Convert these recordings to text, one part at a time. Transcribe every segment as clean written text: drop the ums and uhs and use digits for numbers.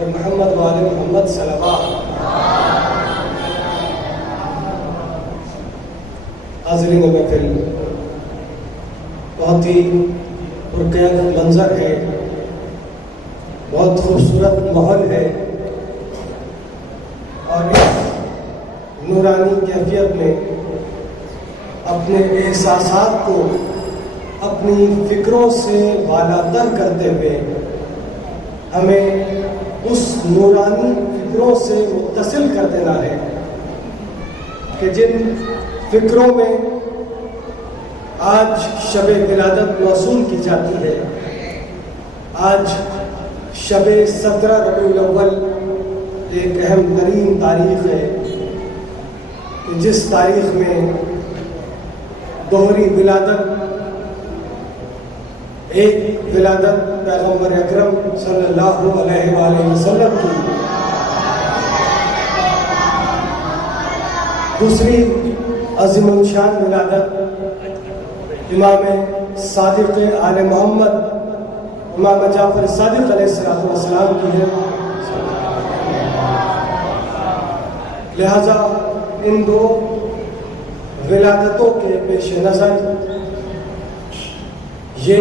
اور محمد وآل محمد صلوات۔ حاضرین محفل، بہت ہی پرکیف منظر ہے، بہت خوبصورت ماحول ہے، اور اس نورانی کیفیت میں اپنے احساسات کو اپنی فکروں سے بالاتر کرتے ہوئے ہمیں اس نورانی فکروں سے متصل کر دینا ہے کہ جن فکروں میں آج شب ولادت موصول کی جاتی ہے۔ آج شب 17 ربیع الاول ایک اہم ترین تاریخ ہے کہ جس تاریخ میں دوہری ولادت، ایک ولادت پیغمبر اکرم صلی اللہ علیہ وآلہ وسلم کی، دوسری عظیم الشان ولادت امام صادق آل محمد امام جعفر صادق علیہ السلام کی ہے۔ لہذا ان دو ولادتوں کے پیش نظر یہ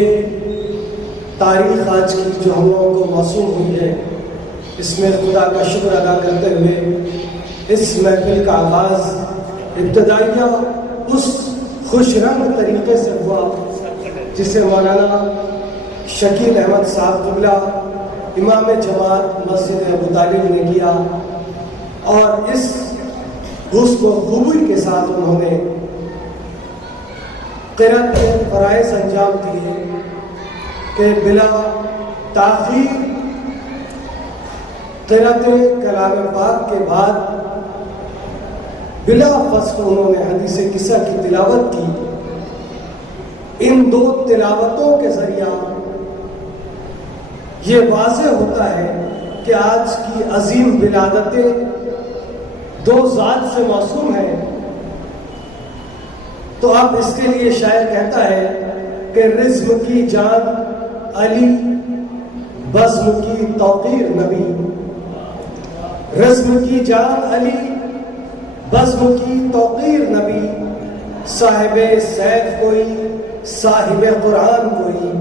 تاریخ آج کی جو ہم لوگوں کو موصول ہوئی ہے، اس میں خدا کا شکر ادا کرتے ہوئے اس محفل کا آغاز ابتدائیہ اس خوش رنگ طریقے سے ہوا جسے مولانا شکیل احمد صاحب قبلہ امام جماعت مسجد ابو طالب نے کیا، اور اس حسن و خوبی کے ساتھ انہوں نے قرأت کے فرائض انجام دیے کہ بلا تاخیر قرأت کلام پاک کے بعد بلا فصل انہوں نے حدیث قصہ کی تلاوت کی۔ ان دو تلاوتوں کے ذریعہ یہ واضح ہوتا ہے کہ آج کی عظیم ولادتیں دو ذات سے موسوم ہیں۔ تو اب اس کے لیے شاعر کہتا ہے کہ رزم کی جان علی، بزم کی توقیر نبی، رزم کی جان علی، بزم کی توقیر نبی، صاحب سیف کوئی صاحب قرآن کوئی،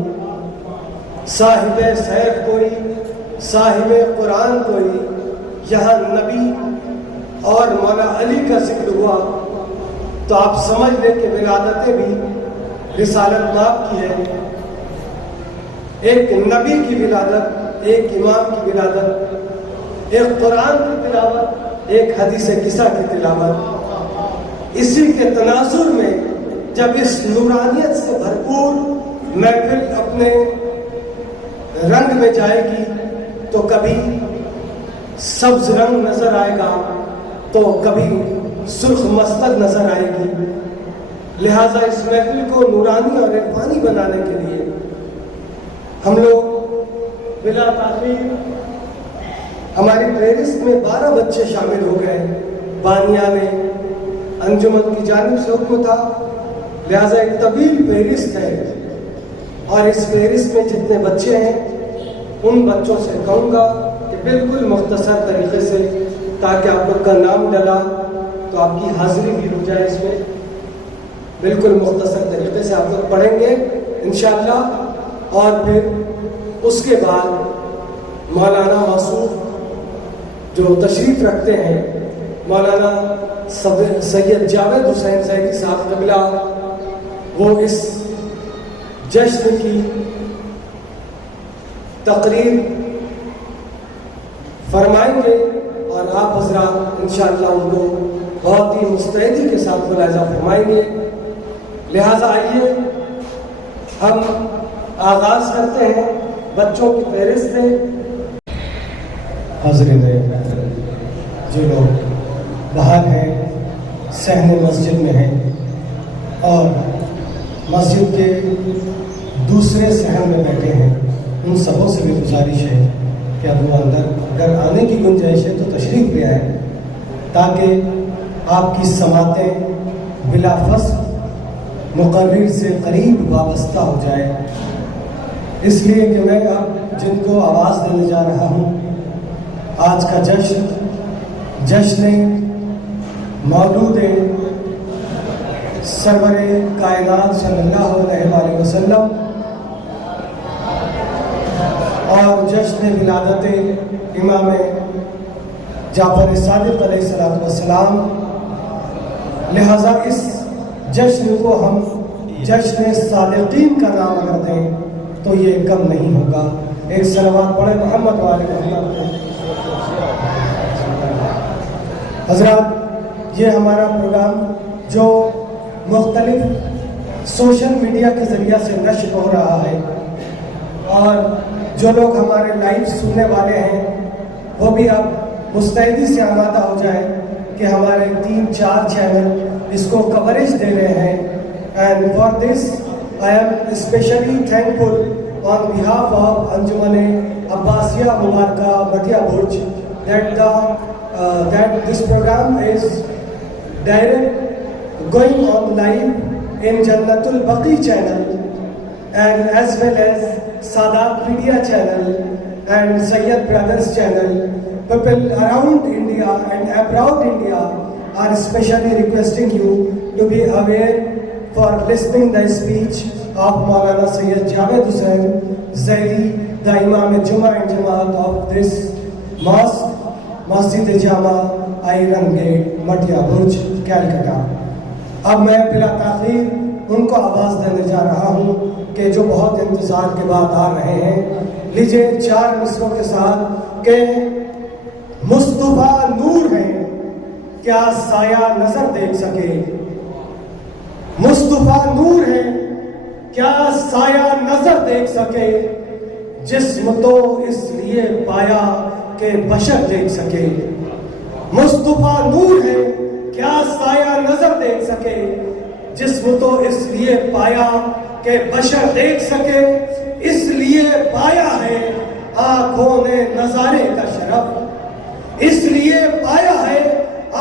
صاحب سیف کوئی صاحب قرآن کوئی۔ یہاں نبی اور مولا علی کا ذکر ہوا تو آپ سمجھ لیں کہ ولادتیں بھی رسالت مآب کی ہے۔ ایک نبی کی ولادت، ایک امام کی ولادت، ایک قرآن کی تلاوت، ایک حدیث قصہ کی تلاوت، اسی کے تناظر میں جب اس نورانیت سے بھرپور محفل اپنے رنگ میں جائے گی تو کبھی سبز رنگ نظر آئے گا تو کبھی سرخ مستق نظر آئے گی۔ لہٰذا اس محفل کو نورانی اور عرفانی بنانے کے لیے ہم لوگ بلا تاخیر، ہماری فہرست میں 12 بچے شامل ہو گئے۔ بانیہ نے انجمن کی جانب سے حکم تھا، لہٰذا ایک طویل فہرست ہے، اور اس فہرست میں جتنے بچے ہیں ان بچوں سے کہوں گا کہ بالکل مختصر طریقے سے، تاکہ آپ لوگ کا نام ڈلا تو آپ کی حاضری بھی رک جائے، اس میں بالکل مختصر طریقے سے آپ لوگ پڑھیں گے انشاءاللہ، اور پھر اس کے بعد مولانا موصوف جو تشریف رکھتے ہیں، مولانا سید جاوید حسین زیدی صاحب قبلہ، وہ اس جشن کی تقریر فرمائیں گے، اور آپ حضرات انشاءاللہ ان کو بہت ہی مستعدی کے ساتھ ملاحظہ فرمائیں گے۔ لہٰذا آئیے ہم آغاز کرتے ہیں بچوں کی فہرست سے۔ حاضرین جو لوگ باہر ہیں، صحن مسجد میں ہیں، اور مسجد کے دوسرے صحن میں بیٹھے ہیں، ان سبوں سے بھی گزارش ہے کہ اب وہ اندر اگر آنے کی گنجائش ہے تو تشریف لے آئیں، تاکہ آپ کی سماعتیں بلا فصل مقرر سے قریب وابستہ ہو جائے۔ اس لیے کہ میں اب جن کو آواز دینے جا رہا ہوں آج کا جشن مولود سرور کائنات صلی اللہ علیہ وآلہ وسلم اور جشن ولادت امام جعفر صادق علیہ السلام، لہذا اس جشن کو ہم جشن صادقین کا نام اگر دیں تو یہ کم نہیں ہوگا۔ ایک صلوات پڑھے محمد وآل محمد۔ حضرات، یہ ہمارا پروگرام جو مختلف سوشل میڈیا کے ذریعہ سے نشر ہو رہا ہے، اور جو لوگ ہمارے لائیو سننے والے ہیں وہ بھی اب مستعدی سے آمادہ ہو جائے کہ ہمارے 3-4 چینل اس کو کوریج دے رہے ہیں۔ And for this I am especially thankful on behalf of Anjuman Abbasiyya Mubarakah Bhatia Burj that this program is direct going on live in Jannatul Baqi channel and as well as Sadat Media channel and Sayyid Brothers channel. People around India and abroad India are especially requesting you to be aware for listening the speech of Maulana Sayyid Javed Hussain Zaidi, the Imam Jummah and Jamaat of this mosque, Masjid Jama, Iron Gate, Matia Burj, Calcutta. اب میں بلا تاخیر ان کو آواز دینے جا رہا ہوں کہ جو بہت انتظار کے بعد آ رہے ہیں۔ لیجئے 4 مصروں کے ساتھ کہ مصطفیٰ نور ہیں کیا سایہ نظر دیکھ سکے، مصطفیٰ نور ہے کیا سایہ نظر دیکھ سکے، جسم تو اس لیے پایا کہ بشر دیکھ سکے۔ مصطفیٰ نور ہے کیا سایہ نظر دیکھ سکے، جسم تو اس لیے پایا کہ بشر دیکھ سکے، اس لیے پایا ہے آنکھوں نے نظارے کا شرف، اس لیے پایا ہے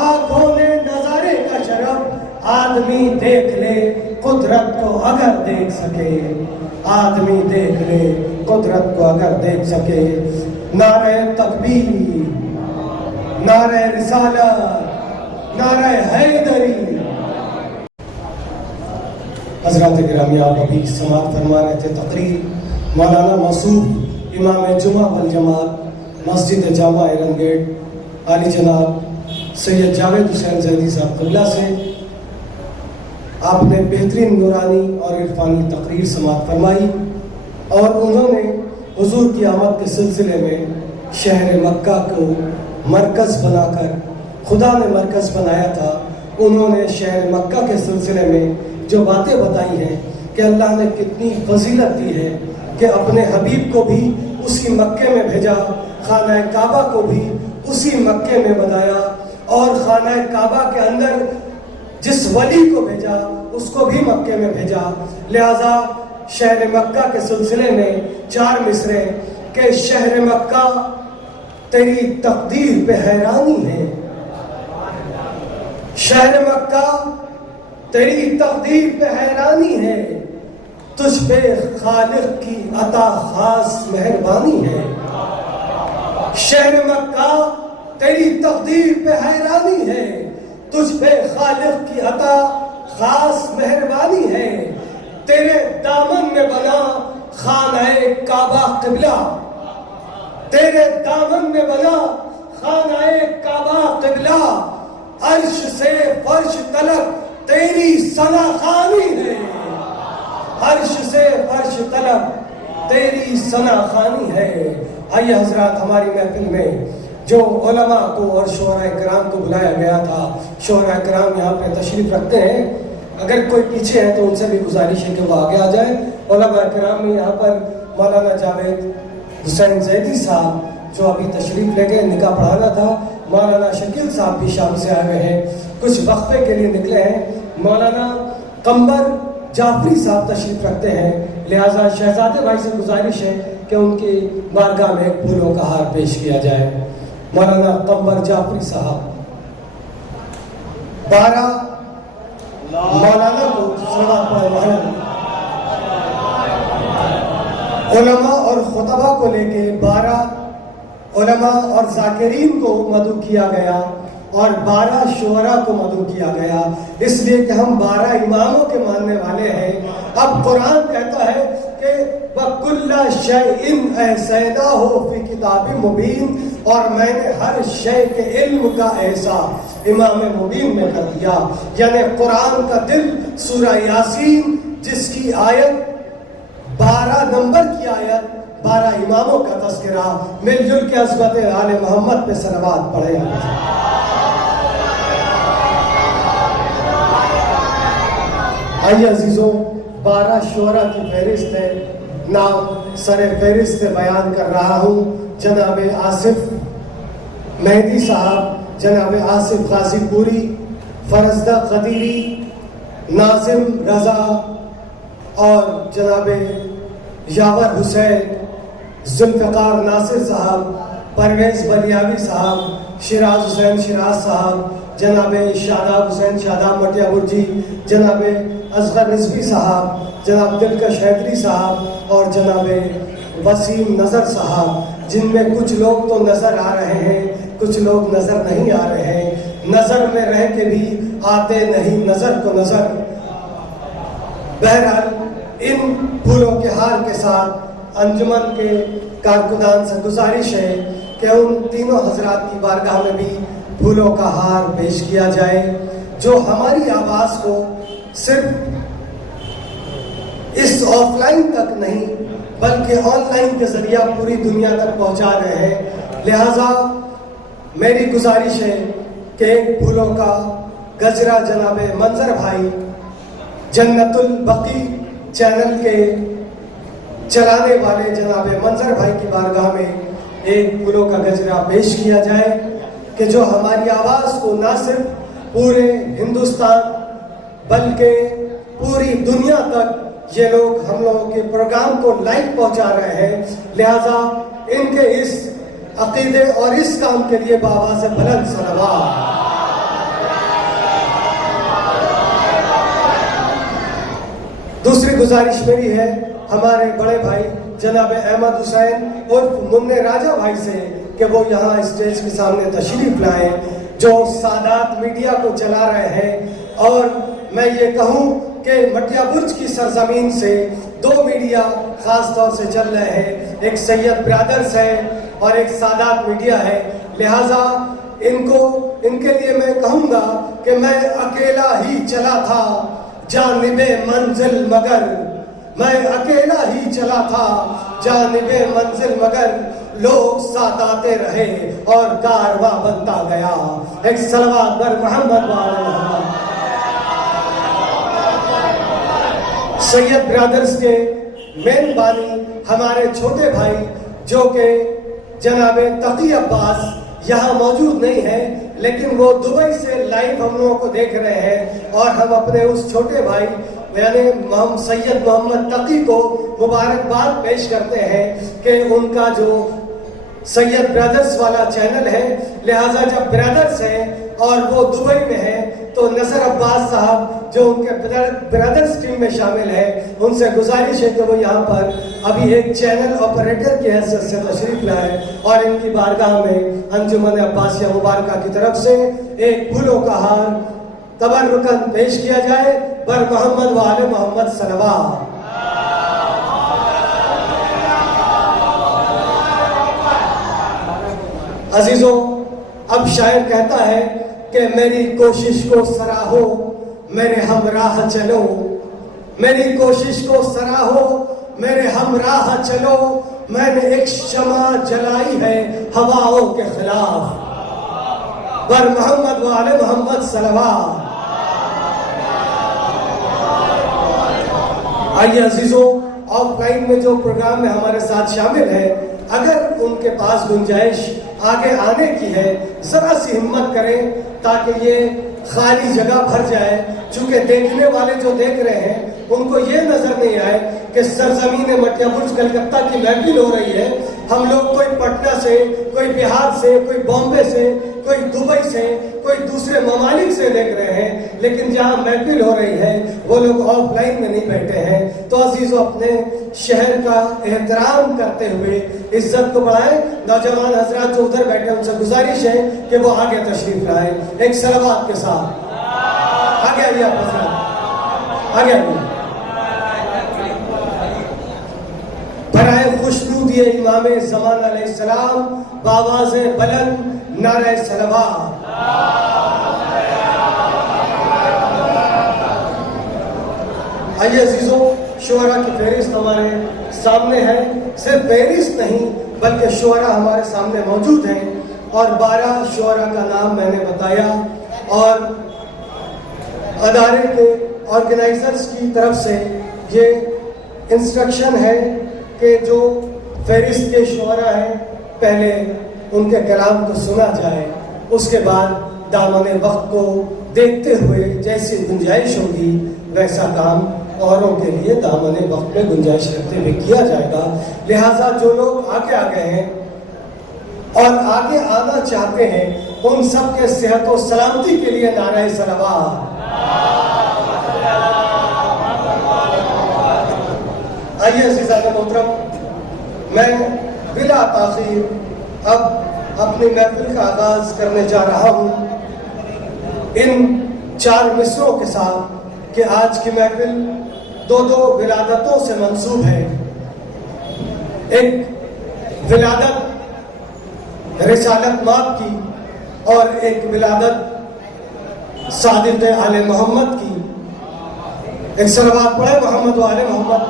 آنکھوں نے نظارے کا شرف۔ آدمی دیکھ لے قدرت کو اگر دیکھ سکے، آدمی دیکھ لے قدرت کو اگر دیکھ سکے۔ نعرہ تکبیر، نعرہ رسالت، نعرہ حیدری۔ حضرات گرامی، آپ ابھی سماعت فرما رہے تھے تقریر مولانا موصوف امام جمعہ والجماعت مسجد جامع آئرن گیٹ عالی جناب سید جاوید حسین زیدی صاحب قبلہ سے۔ آپ نے بہترین نورانی اور عرفانی تقریر سماعت فرمائی، اور انہوں نے حضور کی آمد کے سلسلے میں شہر مکہ کو مرکز بنا کر، خدا نے مرکز بنایا تھا، انہوں نے شہر مکہ کے سلسلے میں جو باتیں بتائی ہیں کہ اللہ نے کتنی فضیلت دی ہے کہ اپنے حبیب کو بھی اسی مکے میں بھیجا، خانہ کعبہ کو بھی اسی مکے میں بنایا، اور خانہ کعبہ کے اندر جس ولی کو بھیجا اس کو بھی مکے میں بھیجا۔ لہذا شہر مکہ کے سلسلے میں 4 مصرے کہ شہر مکہ تیری تقدیر پہ حیرانی ہے، شہر مکہ تیری تقدیر پہ حیرانی ہے، تجھ پہ خالق کی عطا خاص مہربانی ہے۔ شہر مکہ تیری تقدیر پہ حیرانی ہے، تجھ پہ خالق کی عطا خاص مہربانی ہے۔ تیرے دامن میں بنا خانہ کعبہ قبلہ، تیرے دامن میں بنا خانہ کعبہ قبلہ، عرش سے فرش تلک تیری ثنا خوانی ہے، عرش سے فرش تلک تیری ثنا خوانی ہے۔ آئیے حضرات، ہماری محفل میں جو علماء کو اور شعراء کرام کو بلایا گیا تھا، شعراء کرام یہاں پہ تشریف رکھتے ہیں، اگر کوئی پیچھے ہے تو ان سے بھی گزارش ہے کہ وہ آگے آ جائیں۔ علماء کرام میں یہاں پر مولانا جاوید حسین زیدی صاحب جو ابھی تشریف لے گئے، نکاح پڑھانا تھا، مولانا شکیل صاحب بھی شام سے آئے ہیں، کچھ وقفے کے لیے نکلے ہیں، مولانا قمبر جعفری صاحب تشریف رکھتے ہیں، لہٰذا شہزادے بھائی سے گزارش ہے کہ ان کی بارگاہ میں پھولوں کا ہار پیش کیا جائے۔ مولانا قمبر جعفری صاحب 12 مولانا کو صلوات پڑھائے، علماء اور خطبہ کو لے کے 12 علماء اور ذاکرین کو مدعو کیا گیا اور 12 شعراء کو مدعو کیا گیا، اس لیے کہ ہم 12 اماموں کے ماننے والے ہیں۔ اب قرآن کہتا ہے کہ وَكُلَّ شَيْءٍ أَحْصَيْنَاهُ فِي كِتَابٍ مُبِينٍ، اور میں نے ہر شے کے علم کا احاطہ امام مبین میں کر دیا، یعنی قرآن کا دل سورہ یاسین جس کی آیت 12 نمبر کی آیت 12 اماموں کا تذکرہ، مل جل کے عظمت آل محمد پہ صلوات پڑھے۔ آئیے عزیزوں، 12 شعراء کی فہرست ہے، نام سر فہرست بیان کر رہا ہوں۔ جناب آصف مہدی صاحب، جناب آصف غازی پوری، فرزدہ قدیری، ناظم رضا، اور جناب یاور حسین، ذوالفقار ناصر صاحب، پرویز بلیاوی صاحب، شیراز حسین شیراز صاحب، جناب شاداب حسین شاداب مٹیا برجی، جناب اصغر رضوی صاحب، جناب دلکش حیدری صاحب، اور جناب وسیم نظر صاحب، جن میں کچھ لوگ تو نظر آ رہے ہیں، کچھ لوگ نظر نہیں آ رہے ہیں، نظر میں رہ کے بھی آتے نہیں نظر کو نظر۔ بہرحال ان پھولوں کے ہار کے ساتھ انجمن کے کارکنان سے گزارش ہے کہ ان تینوں حضرات کی بارگاہ میں بھی پھولوں کا ہار پیش کیا جائے، جو ہماری آواز کو صرف اس آف لائن تک نہیں بلکہ آن لائن کے ذریعہ پوری دنیا تک پہنچا رہے ہیں۔ لہٰذا میری گزارش ہے کہ ایک پھولوں کا گجرا جناب منظر بھائی جنت البقی چینل کے چلانے والے جناب منظر بھائی کی بارگاہ میں ایک پھولوں کا گجرا پیش کیا جائے کہ جو ہماری آواز کو نہ صرف پورے ہندوستان بلکہ پوری دنیا تک یہ لوگ ہم لوگوں کے پروگرام کو لائیو پہنچا رہے ہیں۔ لہٰذا ان کے اس عقیدے اور اس کام کے لیے بآواز بلند صلوات۔ دوسری گزارش میری ہے ہمارے بڑے بھائی جناب احمد حسین اور منع راجہ بھائی سے کہ وہ یہاں اسٹیج کے سامنے تشریف لائیں، جو سادات میڈیا کو چلا رہے ہیں۔ اور میں یہ کہوں کہ مٹیا برج کی سرزمین سے 2 میڈیا خاص طور سے چل رہے ہیں، ایک سید برادرز ہے اور ایک سادات میڈیا ہے۔ لہٰذا ان کے لیے میں کہوں گا کہ میں اکیلا ہی چلا تھا جانب منزل مگر، میں اکیلا ہی چلا تھا جانب منزل مگر، لوگ ساتھ آتے رہے اور کارواں بنتا گیا۔ ایک صلوات بر محمد وآل محمد۔ سید برادرز کے مین بانی ہمارے چھوٹے بھائی جو کہ جناب تقی عباس یہاں موجود نہیں ہے، لیکن وہ دبئی سے لائیو ہم لوگوں کو دیکھ رہے ہیں، اور ہم اپنے اس چھوٹے بھائی یعنی سید محمد تقی کو مبارکباد پیش کرتے ہیں کہ ان کا جو سید برادرز والا چینل ہے، لہٰذا جب برادرز ہیں اور وہ دبئی میں ہیں تو نصر عباس صاحب جو ان کے برادرز ٹیم میں شامل ہیں، ان سے گزارش ہے کہ وہ یہاں پر ابھی ایک چینل آپریٹر کی حیثیت سے تشریف لائے اور ان کی بارگاہ میں انجمن عباسیہ مبارکہ کی طرف سے ایک پھولوں کا ہار تبرکاً پیش کیا جائے۔ بر محمد وآل محمد صلوات۔ عزیزوں، اب شاعر کہتا ہے کہ میری کوشش کو سراہو میرے ہمراہ چلو، میری کوشش کو سراہو میرے ہمراہ چلو، میں نے ایک شمع جلائی ہے ہواؤں کے خلاف۔ بر محمد وآل محمد صلوات۔ آئیے عزیزوں، آف لائن میں جو پروگرام میں ہمارے ساتھ شامل ہیں، اگر ان کے پاس گنجائش آگے آنے کی ہے، ذرا سی ہمت کریں تاکہ یہ خالی جگہ بھر جائے، چونکہ دیکھنے والے جو دیکھ رہے ہیں ان کو یہ نظر نہیں آئے کہ سرزمین مٹیا برج کلکتہ کی محفل ہو رہی ہے، ہم لوگ کوئی پٹنہ سے، کوئی بہار سے، کوئی بامبے سے، کوئی دبئی سے، کوئی دوسرے ممالک سے دیکھ رہے ہیں، لیکن جہاں محفل ہو رہی ہے وہ لوگ آف لائن میں نہیں بیٹھے ہیں۔ تو عزیزو، اپنے شہر کا احترام کرتے ہوئے عزت کو بڑھائیں۔ نوجوان حضرات جو ادھر بیٹھے ان سے گزارش ہے کہ وہ آگے تشریف لائیں ایک صلوات کے ساتھ۔ آگے آئیے آپ حضرات، آگے آئیے۔ برائے خوشنودی امام زمان علیہ السلام بآواز بلند نعرہ صلوات۔ آئیے عزیزوں، شعراء کی فہرست ہمارے سامنے ہے۔ صرف فہرست نہیں بلکہ شعراء ہمارے سامنے موجود ہیں، اور 12 شعراء کا نام میں نے بتایا، اور ادارے کے آرگنائزرز کی طرف سے یہ انسٹرکشن ہے کہ جو فہرست کے شعراء ہیں پہلے ان کے کلام کو سنا جائے، اس کے بعد دامن وقت کو دیکھتے ہوئے جیسی گنجائش ہوگی ویسا کام اوروں کے لیے دامن وقت میں گنجائش رکھتے ہوئے کیا جائے گا۔ لہٰذا جو لوگ آگے آ گئے ہیں اور آگے آنا چاہتے ہیں ان سب کے صحت و سلامتی کے لیے نعرہ صلوات۔ آئیے عزیزان محترم، میں بلا تاخیر اب اپنی محفل کا آغاز کرنے جا رہا ہوں ان 4 مصروں کے ساتھ کہ آج کی محفل 2 ولادتوں سے منسوب ہے۔ ایک ولادت رسالت مآب کی اور ایک ولادت صادق آل محمد کی۔ ایک صلوات پڑھے محمد و آل محمد۔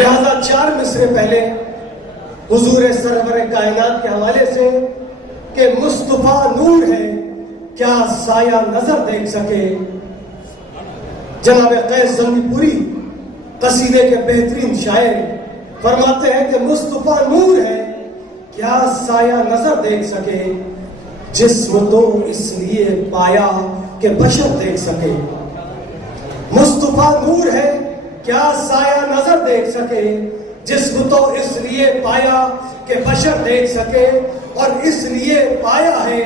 لہذا 4 مصرے پہلے حضور سرور کائنات کے حوالے سے کہ مصطفیٰ نور ہے کیا سایہ نظر دیکھ سکے۔ جناب قیس زنگی پوری قصیدے کے بہترین شاعر فرماتے ہیں کہ مصطفیٰ نور ہے کیا سایہ نظر دیکھ سکے، جسم تو اس لیے پایا کہ بشر دیکھ سکے۔ مصطفیٰ نور ہے کیا سایہ نظر دیکھ سکے، جسم تو اس لیے پایا کہ بشر دیکھ سکے، اور اس لیے پایا ہے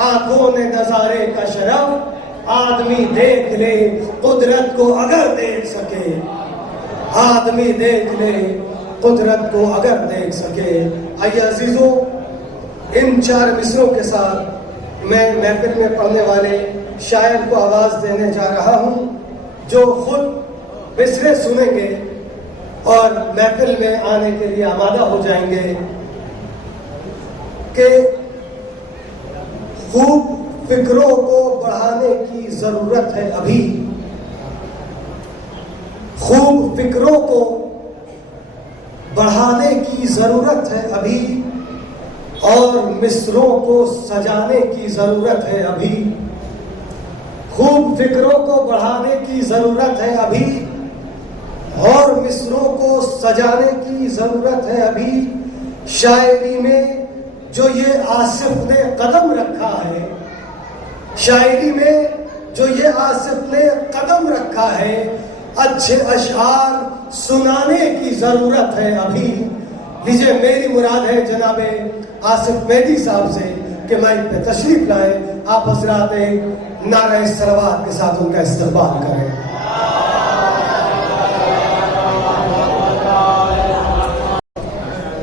آنکھوں نے نظارے کا شرف، آدمی دیکھ لے قدرت کو اگر دیکھ سکے، آدمی دیکھ لے قدرت کو اگر دیکھ سکے۔ آئیے عزیزوں، ان 4 مصروں کے ساتھ میں محفل میں پڑھنے والے شاعر کو آواز دینے جا رہا ہوں، جو خود مصرے سنیں گے اور محفل میں آنے کے لیے آمادہ ہو جائیں گے کہ خوب فکروں کو بڑھانے کی ضرورت ہے ابھی، خوب فکروں کو بڑھانے کی ضرورت ہے ابھی، اور مصروں کو سجانے کی ضرورت ہے ابھی، خوب فکروں کو بڑھانے کی ضرورت ہے ابھی، اور مصروں کو سجانے کی ضرورت ہے ابھی۔ شاعری میں جو یہ آصف نے قدم رکھا ہے، شاعری میں جو یہ آصف نے قدم رکھا ہے، اچھے اشعار سنانے کی ضرورت ہے ابھی۔ لیجئے، میری مراد ہے جناب آصف مہدی صاحب سے کہ مائک پہ تشریف لائیں، آپ حضرات نعرہ صلوات کے ساتھ ان کا استقبال کریں۔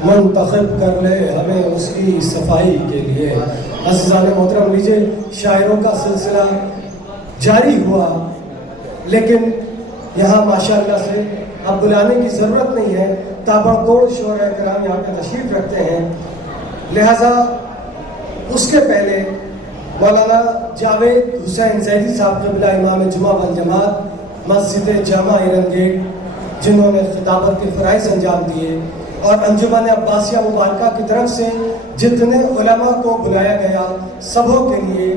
منتخب کر لے ہمیں اس کی صفائی کے لیے۔ عزیزان محترم، لیجئے، شاعروں کا سلسلہ جاری ہوا، لیکن یہاں ماشاءاللہ سے اب بلانے کی ضرورت نہیں ہے، تابڑ توڑ شعراء کرام یہاں پہ تشریف رکھتے ہیں۔ لہذا اس کے پہلے مولانا جاوید حسین زیدی صاحب قبلہ امام جمعہ والجماعت مسجد جامع ایرن گیٹ، جنہوں نے خطابت کے فرائض انجام دیے، اور انجمن عباسیہ مبارکہ کی طرف سے جتنے علماء کو بلایا گیا سبوں کے لیے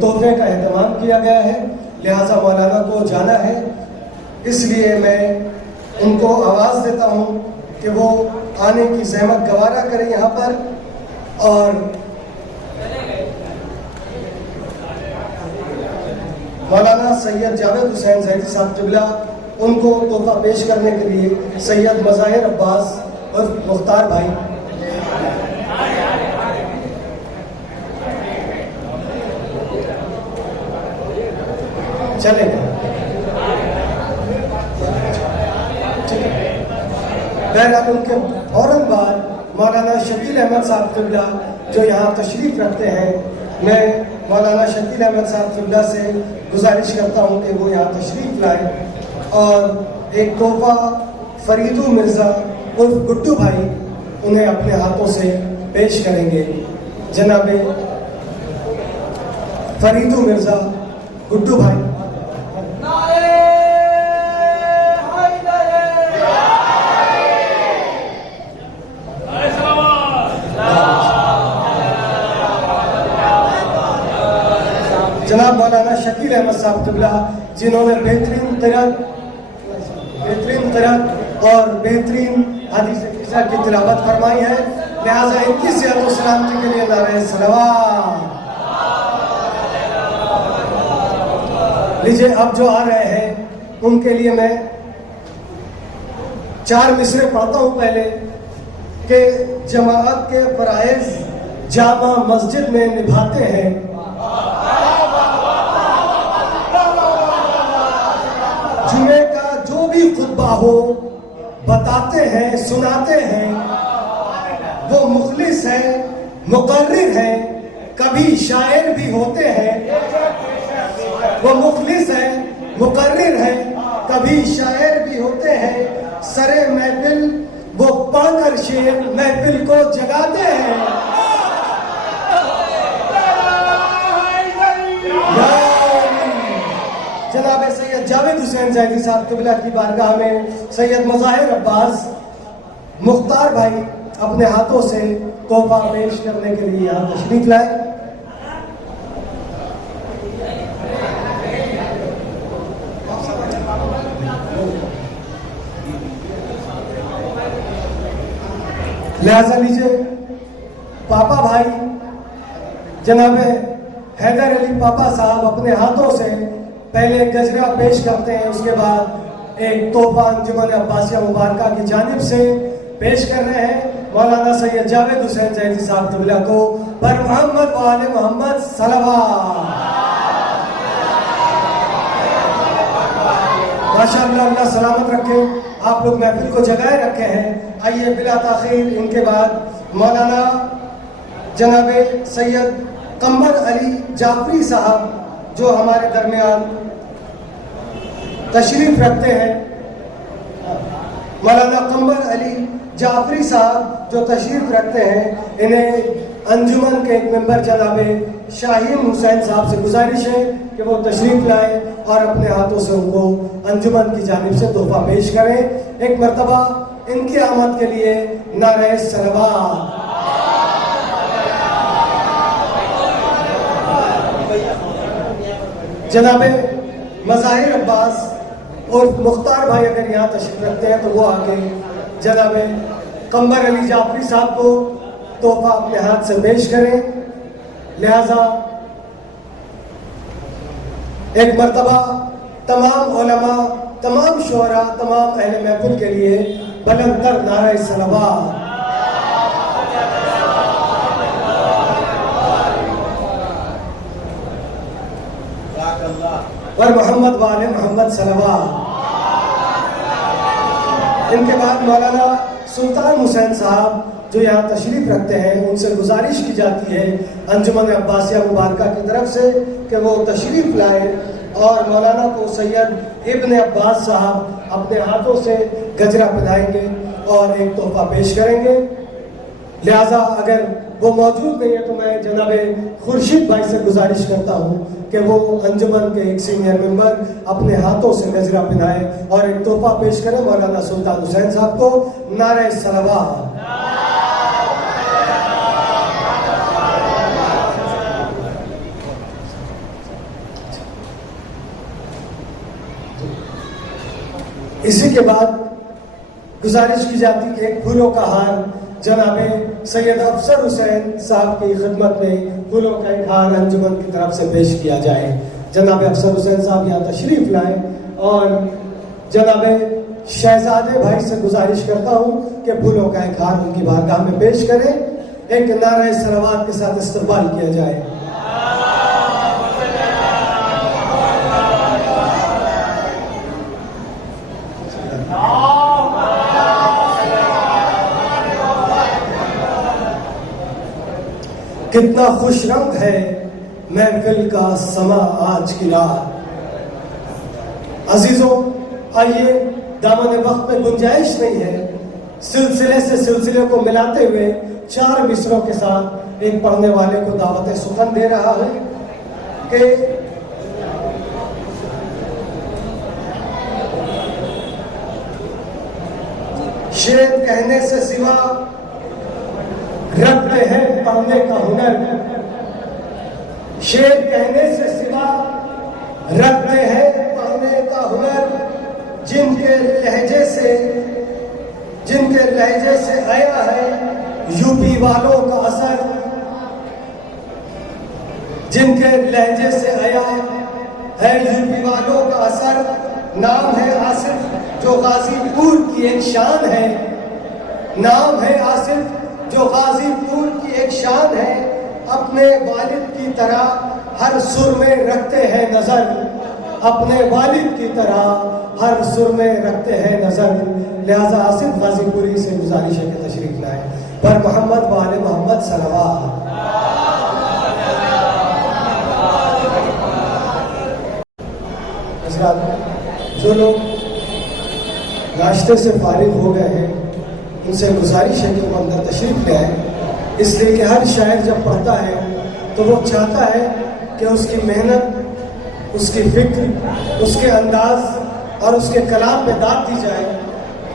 تحفے کا اہتمام کیا گیا ہے، لہٰذا مولانا کو جانا ہے، اس لیے میں ان کو آواز دیتا ہوں کہ وہ آنے کی زحمت گوارا کریں یہاں پر، اور مولانا سید جاوید حسین زیدی صاحب قبلہ ان کو تحفہ پیش کرنے کے لیے سید مظاہر عباس اور مختار بھائی۔ چلے گا. بہرحال ان کے فوراً بعد مولانا شکیل احمد صاحب قبلہ جو یہاں تشریف رکھتے ہیں، میں مولانا شکیل احمد صاحب قبلہ سے گزارش کرتا ہوں کہ وہ یہاں تشریف لائیں اور ایک تحفہ فریدو مرزا عرف گڈو بھائی انہیں اپنے ہاتھوں سے پیش کریں گے. جناب فریدو مرزا گڈو بھائی. جناب مولانا شکیل احمد صاحب قبلہ جنہوں نے بہترین قرأت اور بہترین حدیث قصہ کی تلاوت فرمائی ہے، لہذا ان کی صحت و سلامتی کے لیے نعرہ صلوات. لیجیے اب جو آ رہے ہیں ان کے لیے میں 4 مصرے پڑھتا ہوں پہلے کہ جماعت کے فرائض جامع مسجد میں نبھاتے ہیں، جمعے کا جو بھی خطبہ ہو بتاتے ہیں سناتے ہیں، وہ مخلص ہیں مقرر ہیں کبھی شاعر بھی ہوتے ہیں. وہ مخلص ہیں مقرر ہیں کبھی شاعر بھی ہوتے ہیں، سرے محفل وہ پا کر شعر محفل کو جگاتے ہیں. جناب سید جاوید حسین زیدی صاحب قبلہ کی بارگاہ میں سید مظاہر عباس مختار بھائی اپنے ہاتھوں سے تحفہ پیش کرنے کے لیے یہاں تشریف لائے. لہذا لیجیے پاپا بھائی جناب حیدر علی پاپا صاحب اپنے ہاتھوں سے پہلے گجرہ پیش کرتے ہیں، اس کے بعد ایک تحفہ انجمن عباسیہ مبارکہ کی جانب سے پیش کر رہے ہیں مولانا سید جاوید حسین زیدی صاحب قبلہ کو. بر محمد و آل محمد صلوات. ماشاءاللہ اللہ سلامت رکھے، آپ لوگ محفل کو جگائے رکھے ہیں. آئیے بلا تاخیر ان کے بعد مولانا جناب سید قمر علی جعفری صاحب جو ہمارے درمیان تشریف رکھتے ہیں، مولانا قمر علی جعفری صاحب جو تشریف رکھتے ہیں، انہیں انجمن کے ایک ممبر جناب شاہین حسین صاحب سے گزارش ہے کہ وہ تشریف لائیں اور اپنے ہاتھوں سے ان کو انجمن کی جانب سے تحفہ پیش کریں. ایک مرتبہ ان کی آمد کے لیے نعرہ صلوات. جناب مظاہر عباس اور مختار بھائی اگر یہاں تشریف رکھتے ہیں تو وہ آگے جناب قمر علی جعفری صاحب کو تحفہ اپنے ہاتھ سے پیش کریں. لہذا ایک مرتبہ تمام علماء، تمام شعراء، تمام اہل محفل کے لیے بلند تر نعرہ صلوات. اور محمد وآل محمد صلوات. ان کے بعد مولانا سلطان حسین صاحب جو یہاں تشریف رکھتے ہیں، ان سے گزارش کی جاتی ہے انجمن عباسیہ مبارکہ کی طرف سے کہ وہ تشریف لائے اور مولانا کو سید ابن عباس صاحب اپنے ہاتھوں سے گجرہ پہنائیں گے اور ایک تحفہ پیش کریں گے. لہذا اگر وہ موجود نہیں ہے تو میں جناب خورشید بھائی سے گزارش کرتا ہوں کہ وہ انجمن کے ایک سینئر ممبر اپنے ہاتھوں سے گجرہ پہنائے اور ایک تحفہ پیش کریں مولانا سلطان حسین صاحب کو. نعرہ صلوات. اسی کے بعد گزارش کی جاتی کہ ایک پھولوں کا ہار جناب سید افسر حسین صاحب کی خدمت میں پھولوں کا ایک ہار انجمن کی طرف سے پیش کیا جائے. جناب افسر حسین صاحب یہاں تشریف لائیں اور جناب شہزادے بھائی سے گزارش کرتا ہوں کہ پھولوں کا ایک ہار ان کی بارگاہ میں پیش کریں. ایک نعرہ صلوات کے ساتھ استقبال کیا جائے. کتنا خوش رنگ ہے محفل کا سما آج کی رات. عزیزوں آئیے، دامن وقت میں گنجائش نہیں ہے، سلسلے سے سلسلے کو ملاتے ہوئے 4 مصروں کے ساتھ ایک پڑھنے والے کو دعوت سخن دے رہا ہے کہ شعر کہنے سے سوا رکھتے ہیں پڑھنے کا ہنر، شعر کہنے سے سوا رکھتے ہیں پڑھنے کا ہنر، جن کے لہجے سے آیا ہے یو پی والوں کا اثر، جن کے لہجے سے آیا ہے یو پی والوں کا اثر. نام ہے آصف جو غازی پور کی ایک شان ہے، نام ہے آصف جو غازی پور کی ایک شان ہے. اپنے والد کی طرح ہر سر میں رکھتے ہیں نظر، اپنے والد کی طرح ہر سر میں رکھتے ہیں نظر. لہذا آصف غازی پوری سے گزارش ہے کہ تشریف لائیں. پر محمد وآل محمد صلوات. جو لوگ ناشتے سے فارغ ہو گئے ہیں ان سے گزارش ہے کہ وہ اندر تشریف لے آئیں، اس لیے کہ ہر شاعر جب پڑھتا ہے تو وہ چاہتا ہے کہ اس کی محنت، اس کی فکر، اس کے انداز اور اس کے کلام میں داد دی جائے.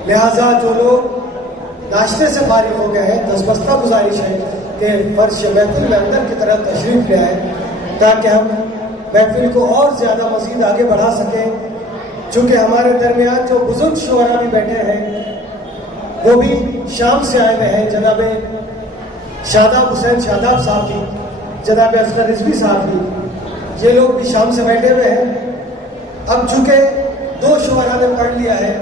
لہٰذا جو لوگ ناشتے سے فارغ ہو گئے ہیں دستبستہ گزارش ہے کہ فرش محفل میں اندر کی طرف تشریف لے آئیں تاکہ ہم محفل کو اور زیادہ مزید آگے بڑھا سکیں. چونکہ ہمارے درمیان جو بزرگ شعراء بھی بیٹھے ہیں وہ بھی شام سے آئے ہوئے ہیں، جناب شاداب حسین شاداب صاحب کی، جناب اصغر رضوی صاحب کی، یہ لوگ بھی شام سے بیٹھے ہوئے ہیں. اب چونکہ 2 شعراء نے پڑھ لیا ہے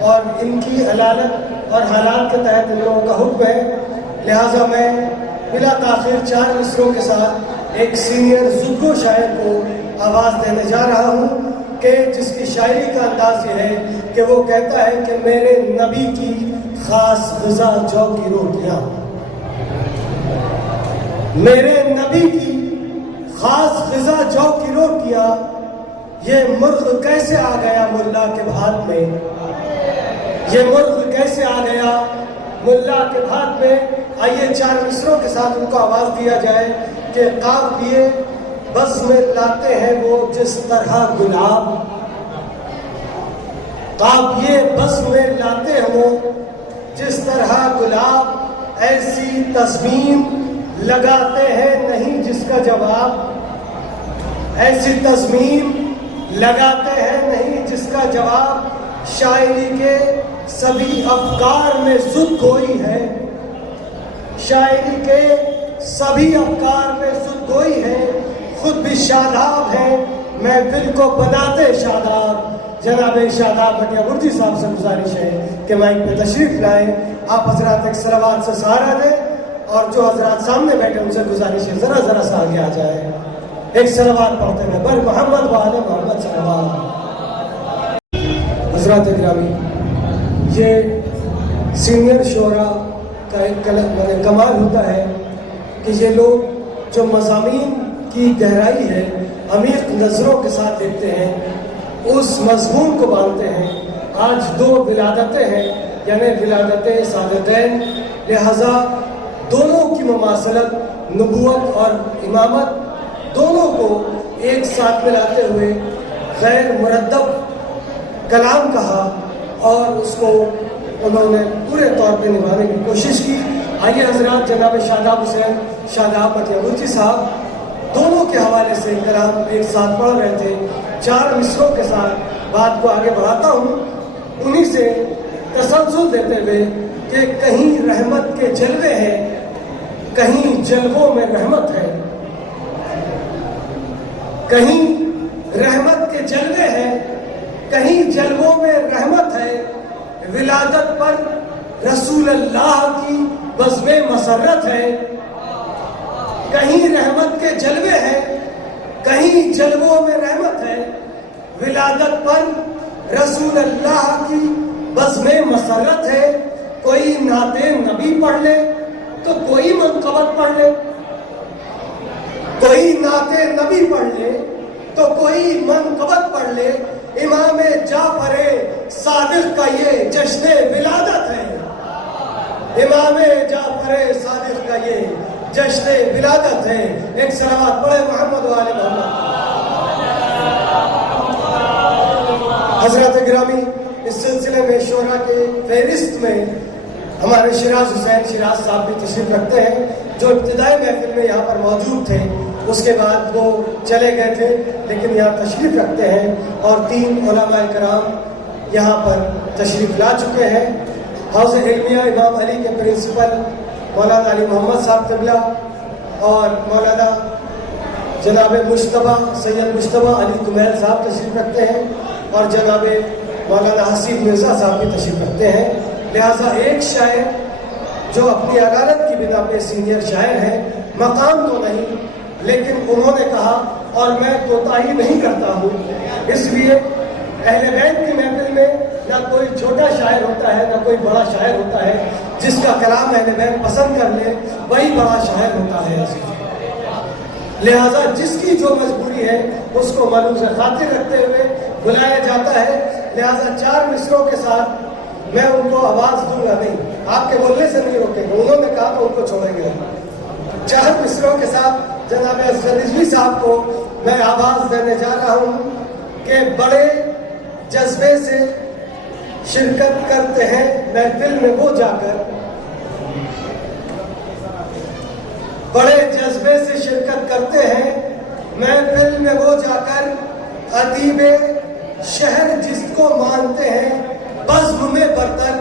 اور ان کی علالت اور حالات کے تحت ان لوگوں کا حکم ہے، لہٰذا میں بلا تاخیر 4 مصروں کے ساتھ ایک سینئر زدگو شاعر کو آواز دینے جا رہا ہوں کہ جس کی شاعری کا انداز یہ ہے کہ وہ کہتا ہے کہ میرے نبی کی خاص غذا جو کی روٹیاں، میرے نبی کی خاص غذا جو کی روٹیاں، یہ مرغ کیسے آ گیا ملا کے بھات میں، یہ مرغ کیسے آ گیا ملا کے بھات میں. آئیے 4 مصروں کے ساتھ ان کو آواز دیا جائے کہ قافیے بس میں لاتے ہیں وہ جس طرح گلاب، قافیے بس میں لاتے ہیں وہ جس طرح گلاب، ایسی تصمیم لگاتے ہیں نہیں جس کا جواب، ایسی تصمیم لگاتے ہیں نہیں جس کا جواب. شاعری کے سبھی افکار میں زد گوئی ہے، شاعری کے سبھی افکار میں زد گوئی ہے، خود بھی شاداب ہے محفل کو بناتے شاداب. جناب شاداب بٹیا برجی صاحب سے گزارش ہے کہ مائک پہ تشریف لائیں. آپ حضرات ایک صلوات سے سہارا دیں اور جو حضرات سامنے بیٹھے ان سے گزارش ہے ذرا سا آگے آ جائے. ایک صلوات پڑھتے ہیں بر محمد وآل محمد صلوات. حضرات گرامی، یہ سینئر شعراء کا ایک کمال ہوتا ہے کہ یہ لوگ جو مضامین کی گہرائی ہے عمیق نظروں کے ساتھ دیکھتے ہیں، اس مضمون کو مانتے ہیں. آج 2 ولادتیں ہیں یعنی ولادت سعادتین، لہذا دونوں کی مماثلت نبوت اور امامت دونوں کو ایک ساتھ ملاتے ہوئے غیر مرتب کلام کہا اور اس کو انہوں نے پورے طور پہ نبھانے کی کوشش کی. آئیے حضرات جناب شاداب حسین شاداب بٹیا برجی صاحب دونوں کے حوالے سے کلام ایک ساتھ پڑھ رہے تھے. 4 مصروں کے ساتھ بات کو آگے بڑھاتا ہوں انہی سے تسلسل دیتے ہوئے کہ کہیں رحمت کے جلوے ہیں، کہیں جلووں میں رحمت ہے، کہیں رحمت کے جلوے ہیں، کہیں جلووں میں رحمت ہے. ولادت پر رسول اللہ کی بزم مسرت ہے، کہیں رحمت کے جلوے ہیں، کہیں جلووں میں رحمت ہے. ولادت پر رسول اللہ کی بزم مسرت ہے. کوئی نعت نبی پڑھ لے تو کوئی منقبت پڑھ لے، کوئی نعت نبی پڑھ لے تو کوئی منقبت پڑھ لے، امام جعفر صادق کا یہ جشن ولادت ہے، امام جعفر صادق کا یہ جشن ولادت ہے۔ ایک صلوات پڑھے محمد و آل محمد۔ حضرات گرامی، اس سلسلے میں شعراء کے فہرست میں ہمارے شیراز حسین شیراز صاحب بھی تشریف رکھتے ہیں، جو ابتدائی محفل میں یہاں پر موجود تھے، اس کے بعد وہ چلے گئے تھے لیکن یہاں تشریف رکھتے ہیں، اور 3 علماء کرام یہاں پر تشریف لا چکے ہیں۔ حوض علمیہ امام علی کے پرنسپل مولانا علی محمد صاحب قبلہ اور مولانا جناب مشتبہ سید مشتبہ علی کمیل صاحب تشریف رکھتے ہیں، اور جناب مولانا حسیب مرزا صاحب بھی تشریف رکھتے ہیں۔ لہٰذا ایک شاعر جو اپنی عدالت کی بنا پہ سینئر شاعر ہیں، مقام تو نہیں لیکن انہوں نے کہا، اور میں کوتاہی نہیں کرتا ہوں، اس لیے اہل بیت کی محفل میں نہ کوئی چھوٹا شاعر ہوتا ہے نہ کوئی بڑا شاعر ہوتا ہے، جس کا کلام اہل بیت پسند کر لے وہی بڑا شاعر ہوتا ہے۔ لہٰذا جس کی جو مجبوری ہے اس کو ملحوظ خاطر رکھتے ہوئے بلایا جاتا ہے۔ لہٰذا 4 مصروں کے ساتھ میں ان کو آواز دوں گا نہیں، آپ کے بولنے سے نہیں روکیں گے، انہوں نے کہا تو ان کو چھوڑیں گے۔ 4 مصروں کے ساتھ جناب اصغر رضوی صاحب کو میں آواز دینے جا رہا ہوں کہ بڑے جذبے سے شرکت کرتے ہیں محفل میں وہ جا کر، بڑے جذبے سے شرکت کرتے ہیں محفل میں وہ جا کر، ادیب شہر جس کو مانتے ہیں بزم میں برتر،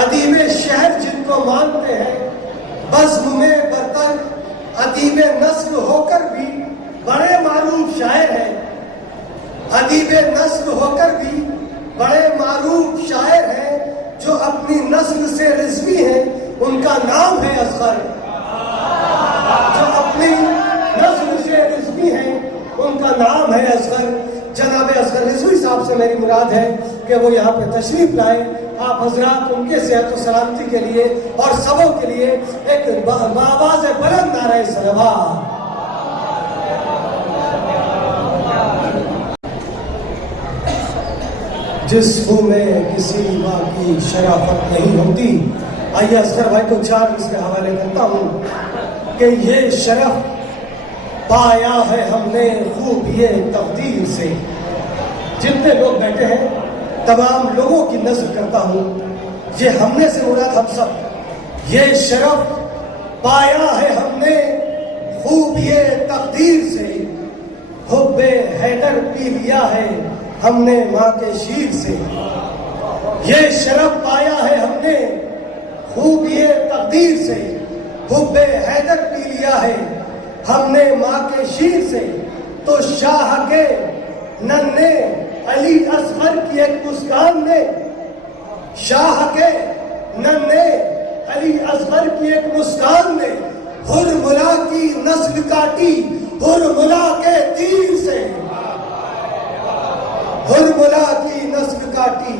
ادیب شہر جن کو مانتے ہیں بزم میں برتر، ادیب نسل ہو کر بھی بڑے معروف شاعر ہیں، ادیب نسل ہو کر بھی بڑے معروف شاعر ہیں، جو اپنی نسل سے رضوی ہیں ان کا نام ہے اصغر، جو اپنی نسل سے رضوی ہیں ان کا نام ہے اصغر۔ جناب اصغر رضوی صاحب سے میری مراد ہے کہ وہ یہاں پہ تشریف لائے، آپ حضرات ان کے صحت و سلامتی کے لیے اور سبوں کے لیے ایک بآواز بلند نعرہ صلوات۔ جس خوں میں کسی ماں کی شرافت نہیں ہوتی، آئیے اصغر بھائی کو 4 اس کے حوالے کرتا ہوں کہ یہ شرف پایا ہے ہم نے خوبی تقدیر سے۔ جتنے لوگ بیٹھے ہیں تمام لوگوں کی نظر کرتا ہوں، یہ ہم نے سے مراد ہم سب، یہ شرف پایا ہے ہم نے خوبی تقدیر سے، حب حیدر پی لیا ہے ہم نے ماں کے شیر سے، یہ شرف پایا ہے ہم نے خوبی تقدیر سے، حب حیدر پی لیا ہے ہم نے ماں کے شیر سے، تو شاہ کے ننھے علی اصغر کی ایک مسکان نے، شاہ کے ننھے علی اصغر کی ایک مسکان نے، ہرملا کی نسل کاٹی ہرملا کے تیر سے، ہرملا کی نسل کاٹی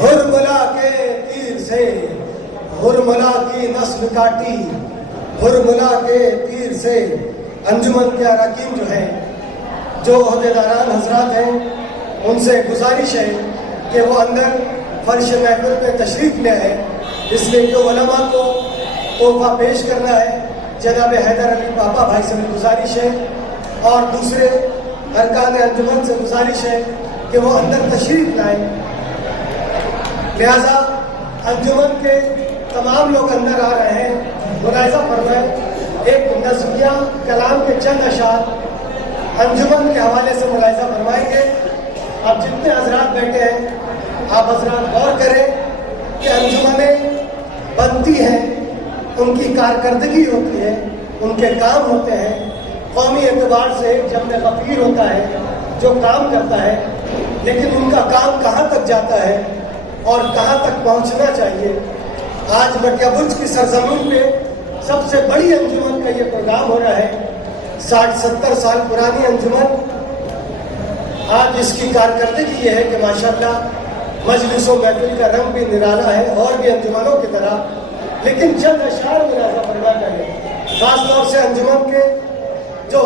ہرملا کے تیر سے، ہرملا کی نسل کاٹی ہرملا کے تیر سے۔ انجمن کے اراکین جو ہیں، جو عہدیداران حضرات ہیں، ان سے گزارش ہے کہ وہ اندر فرش محفل پہ تشریف لے آئے، اس لیے کہ علماء کو تحفہ پیش کرنا ہے۔ جناب حیدر علی پاپا بھائی سے گزارش ہے اور دوسرے ارکان انجمن سے گزارش ہے کہ وہ اندر تشریف لائیں۔ لہذا انجمن کے تمام لوگ اندر آ رہے ہیں، ملاحظہ فرمائیں، ایک نظمیہ کلام کے چند اشعار انجمن کے حوالے سے ملاحظہ فرمائیں گے۔ اب جتنے حضرات بیٹھے ہیں آپ حضرات غور کریں کہ انجمنیں بنتی ہیں، ان کی کارکردگی ہوتی ہے، ان کے کام ہوتے ہیں، قومی اعتبار سے جمع غفیر ہوتا ہے جو کام کرتا ہے، لیکن ان کا کام کہاں تک جاتا ہے اور کہاں تک پہنچنا چاہیے۔ آج مٹیا برج کی سرزمین پہ سب سے بڑی انجمن کا یہ پروگرام ہو رہا ہے، 60-70 سال پرانی انجمن۔ آج اس کی کارکردگی یہ ہے کہ ماشاءاللہ مجلس و محفل کا رنگ بھی نرالا ہے اور بھی انجمنوں کی طرح، لیکن چند اشعار ملاحظہ فرما کر ہے، خاص طور سے انجمن کے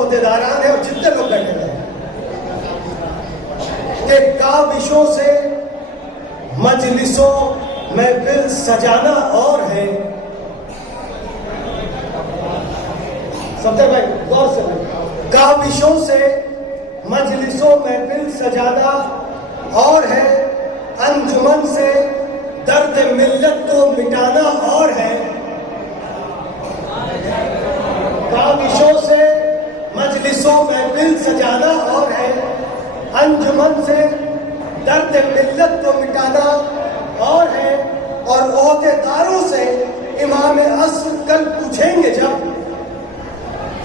عہدیداران ہیں اور جتنے لوگ بیٹھے ہوئے ہیں کہ کاوشوں سے مجلسوں محفل سجانا اور ہے. سمجھے بھائی؟ غور سے کاوشوں سے مجلسوں محفل سجانا اور ہے، انجمن سے درد ملت کو مٹانا اور ہے. کاوشوں سے مجلسوں محفل سجانا اور ہے، انجمن سے درد ملت کو مٹانا اور ہے. اور عہدیداروں سے امام عصر کل پوچھیں گے جب،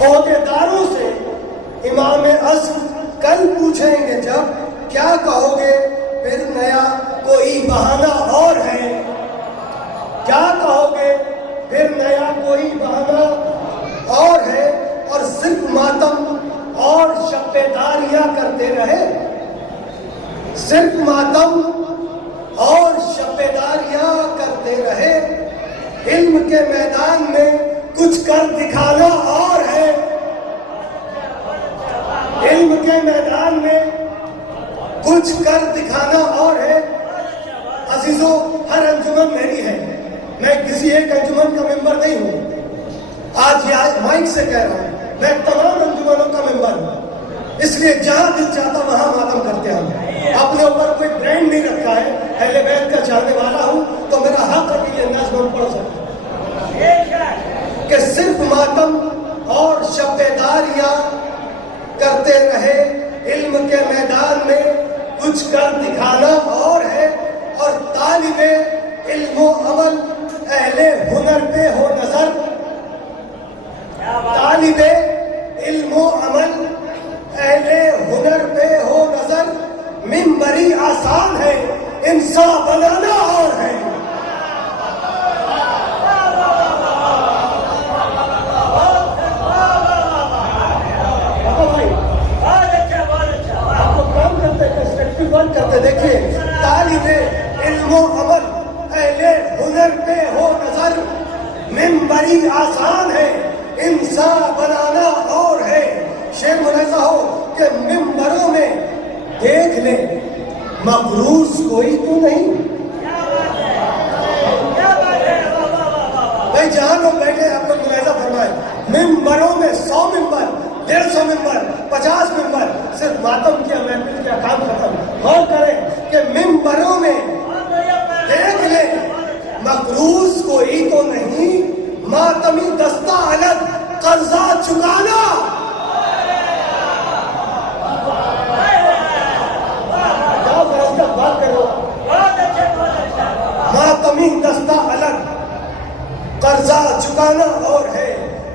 عہدیداروں سے امام عصر کل پوچھیں گے جب، کیا کہو گے پھر نیا کوئی بہانہ اور ہے. کیا کہو گے پھر نیا کوئی بہانہ اور ہے. اور صرف ماتم اور شبیداریاں کرتے رہے، صرف ماتم اور شبیداریاں کرتے رہے. علم کے میدان میں کچھ کر دکھانا اور ہے. علم کے میدان میں کچھ کر دکھانا اور ہے. عزیزوں، ہر انجمن میری ہے، میں کسی ایک انجمن کا ممبر نہیں ہوں. آج یہ مائک سے کہہ رہا ہوں، میں تمام انجمنوں کا ممبر ہوں. اس لیے جہاں دل چاہتا وہاں ماتم کرتے ہیں. اپنے اوپر کوئی برانڈ نہیں رکھا ہے. اہل بیت کا چاہنے والا ہوں تو میرا حق ہے کہ یہ نظم پڑھ سکتا کہ صرف ماتم اور شبیداریاں کرتے رہے. علم کے میدان میں کچھ کر دکھانا اور ہے. اور طالب علم و عمل اہل ہنر پہ ہو نظر. طالب علم و عمل اہل ہنر پہ ہو نظر. منبری آسان ہے، انسان بنانا اور ہے. کرتے دیکھیے، طالب علم و عمل اہل ہنر پہ ہو نظر. منبری آسان ہے، انسان بنانا اور ہے. شعر ملاحظہ ہو کہ منبروں میں دیکھ لیں مقروض کوئی تو نہیں. بھائی جہاں لوگ بیٹھے آپ لوگ ملاحظہ فرمائیں، ممبروں میں 100 ممبر، 150 ممبر، 50 ممبر، صرف ماتم کیا، محفل کیا، کام ختم. غور کریں کہ ممبروں میں دیکھ لیں مقروض کوئی تو نہیں. ماتمی دستہ الگ، قرضہ چکانا. بات کرو. ماتمی دستہ الگ، قرضہ چکانا اور ہے.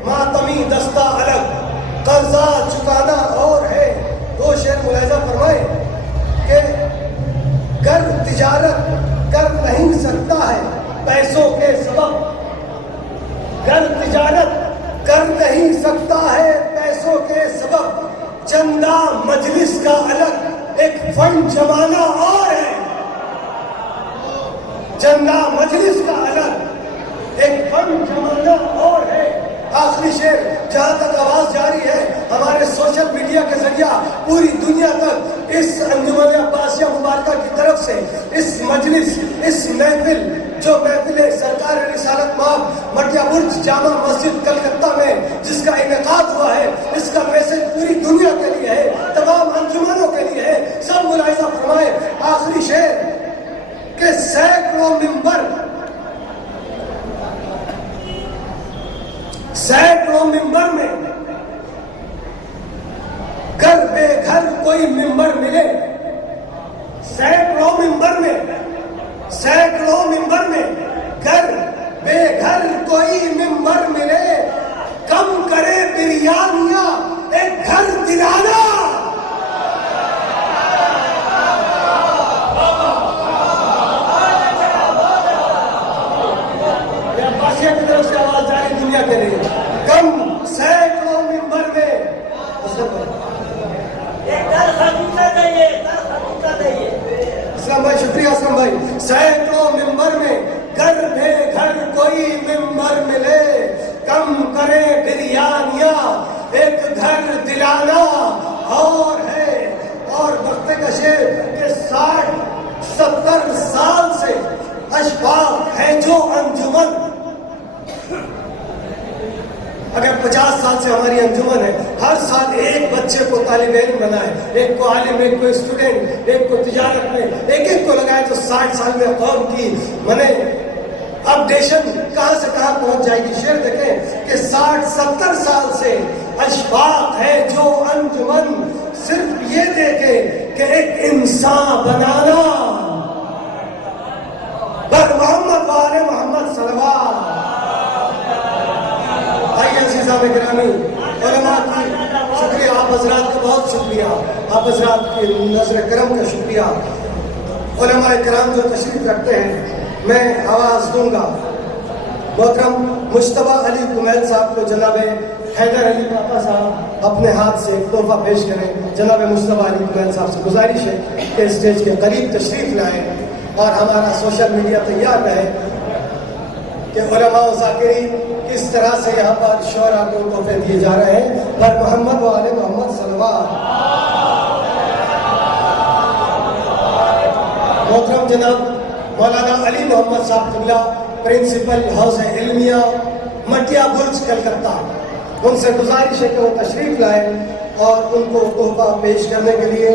ماتمی دستہ الگ، قرضہ چکانا اور ہے. دو شعر ملاحظہ فرمائے کہ گر تجارت کر نہیں سکتا ہے پیسوں کے سبب. گر تجارت کر نہیں سکتا ہے پیسوں کے سبب. چندہ مجلس کا الگ، ایک فنڈ جمانا اور ہے. چندہ مجلس کا الگ، ایک فنڈ جمانا اور ہے. آخری شعر، جہاں تک آواز جاری ہے ہمارے سوشل میڈیا کے ذریعہ پوری دنیا تک اس انجمن عباسیہ مبارکہ کی طرف سے اس مجلس، اس محفل، جو محفل سرکار رسالت مآب مٹیا برج جامع مسجد کلکتہ میں جس کا انعقاد ہوا ہے، اس کا میسج پوری دنیا کے لیے ہے، تمام انجمنوں کے لیے ہے. سب ملاحظہ فرمائے آخری شعر کہ سینکڑوں ممبر، سینکڑوں ممبر میں گھر بے گھر کوئی ممبر ملے. سینکڑوں ممبر میں، سینکڑوں ممبر میں گھر بے گھر کوئی ممبر ملے. کم کرے بریانیاں ایک گھر دلانا. عباسیہ کی طرف سے آواز جاری دنیا کے لیے. کم سینکڑوں ممبر میں اسلام بھائی، شکریہ اسلام بھائی. سینکڑوں ممبر میں گھر بے گھر کوئی ممبر ملے. کم کرے بریانیاں ایک گھر دلانا اور ہے، اور وقت کشے کہ 60-70 سال سے اشفاق ہے جو انجمن، اگر 50 سال سے ہماری انجمن ہے، ہر سال ایک بچے کو طالب علم بنائے، ایک کو عالم، ایک کو اسٹوڈنٹ، ایک کو تجارت میں، ایک کو لگائے تو 60 سال میں قوم کی اپڈیشن کہاں سے کہاں پہنچ جائے گی۔ شعر دیکھیں کہ 60-70 سال سے اشفاق ہے جو انجمن، صرف یہ دیکھے کہ ایک انسان بنانا، بر محمد وآل محمد صلوات۔ آئیے عزیزہ میں گرامی، علماء کی شکریہ، آپ حضرات کا بہت شکریہ، آپ حضرات کی نظر کرم کا شکریہ۔ علماء کرام جو تشریف رکھتے ہیں، میں آواز دوں گا۔ محترم مجتبیٰ علی کمیل صاحب کو جناب حیدر علی پاپا صاحب اپنے ہاتھ سے ایک تحفہ پیش کریں۔ جناب مجتبیٰ علی کمیل صاحب سے گزارش ہے کہ اسٹیج کے قریب تشریف لائیں اور ہمارا سوشل میڈیا تیار رہے کہ علماء و ذاکرین کس طرح سے یہاں پر شعراء کو تحفے دیے جا رہے ہیں۔ پر محمد و آل محمد صلوات۔ محترم جناب مولانا علی محمد صاحب قبلہ، پرنسپل حوض علمیہ مٹیا برج کلکتہ، ان سے گزارش ہے کہ وہ تشریف لائیں اور ان کو تحفہ پیش کرنے کے لیے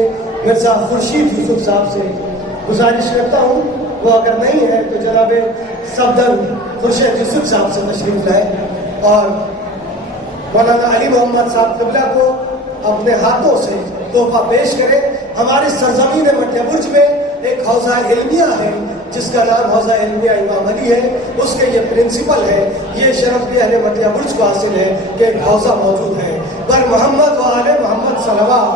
مرزا خورشید یوسف صاحب سے گزارش کرتا ہوں۔ وہ اگر نہیں ہے تو جناب صفدر خورشید یوسف صاحب سے تشریف لائیں اور مولانا علی محمد صاحب قبلہ کو اپنے ہاتھوں سے تحفہ پیش کریں۔ ہماری سرزمین مٹیا برج میں ایک حوضہ علمیہ ہے جس کا نام حوضہ علمیہ امام علی ہے، اس کے یہ پرنسپل ہے۔ یہ شرف بھی اہل مٹیا برج کو حاصل ہے کہ ایک حوضہ موجود ہے۔ پر محمد و آل محمد صلوات۔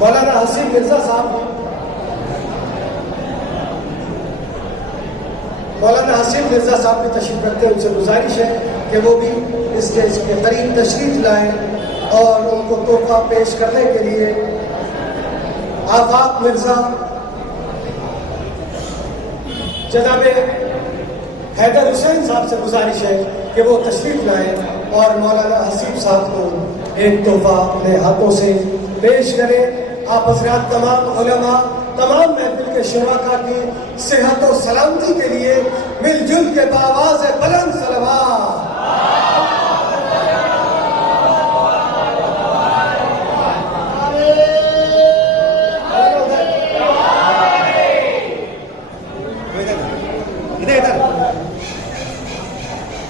مولانا حسین مرزا صاحب، مولانا حسین مرزا صاحب بھی تشریف رکھتے ہیں، ان سے گزارش ہے کہ وہ بھی اسٹیج کے قریب تشریف لائیں اور ان کو تحفہ پیش کرنے کے لیے آفاق مرزا، جناب حیدر حسین صاحب سے گزارش ہے کہ وہ تشریف لائیں اور مولانا حسیب صاحب کو ایک تحفہ اپنے ہاتھوں سے پیش کریں۔ آپ حضرات تمام علماء، تمام محفل کے شرکاء کی صحت و سلامتی کے لیے مل جل کے بآواز بلند صلوات۔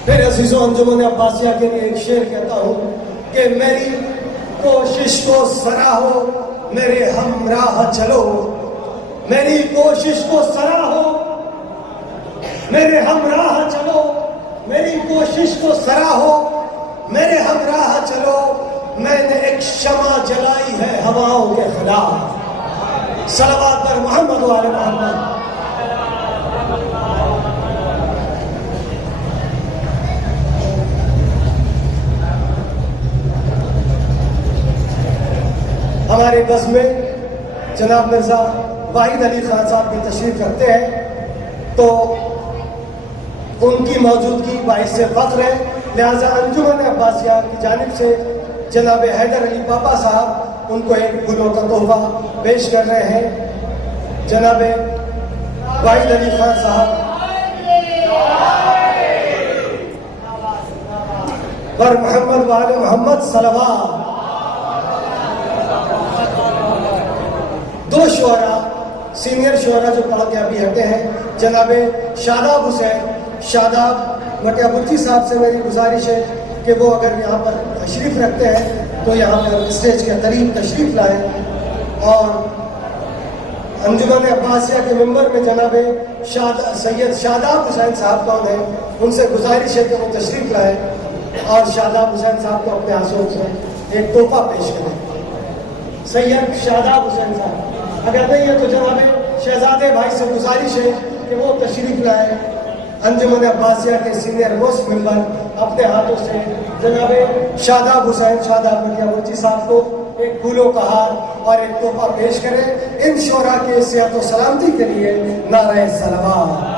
پھر عزیزوں انجمن عباسیہ کے لیے ایک شعر کہتا ہوں کہ میری کوشش کو سراہو میرے ہمراہ چلو، میری کوشش کو سراہو میرے ہمراہ چلو، میری کوشش کو سراہو میرے ہمراہ چلو، میں نے ایک شمع جلائی ہے ہواؤں کے خلاف۔ صلوات پر محمد و آل محمد۔ ہمارے بس میں جناب مرزا واحد علی خان صاحب بھی تشریف رکھتے ہیں، تو ان کی موجودگی باعث فخر ہے، لہذا انجمن عباسیہ کی جانب سے جناب حیدر علی پاپا صاحب ان کو ایک پھولوں کا تحفہ پیش کر رہے ہیں۔ جناب واحد علی خان صاحب پر محمد وآل محمد صلوات۔ دو شعراء، سینئر شعراء جو پڑھ کے ابھی ہٹے ہیں، جناب شاداب حسین شاداب مٹیا برجی صاحب سے میری گزارش ہے کہ وہ اگر یہاں پر تشریف رکھتے ہیں تو یہاں پر اسٹیج کے قریب تشریف لائیں، اور انجمن عباسیہ کے ممبر میں جناب سید شاداب حسین صاحب کون ہیں، ان سے گزارش ہے کہ وہ تشریف لائیں اور شاداب حسین صاحب کو اپنے ہاتھوں سے ایک تحفہ پیش کریں۔ سید شاداب حسین صاحب، اگر نہیں ہے تو جناب شہزادے بھائی سے گزارش ہے کہ وہ تشریف لائیں۔ انجمن عباسیہ کے سینئر موسٹ ممبر اپنے ہاتھوں سے جناب شاداب حسین شاداب مٹیا برجی صاحب کو ایک پھولوں کا ہار اور ایک تحفہ پیش کریں۔ ان شعراء کے صحت و سلامتی کے لیے نعرہ صلوات۔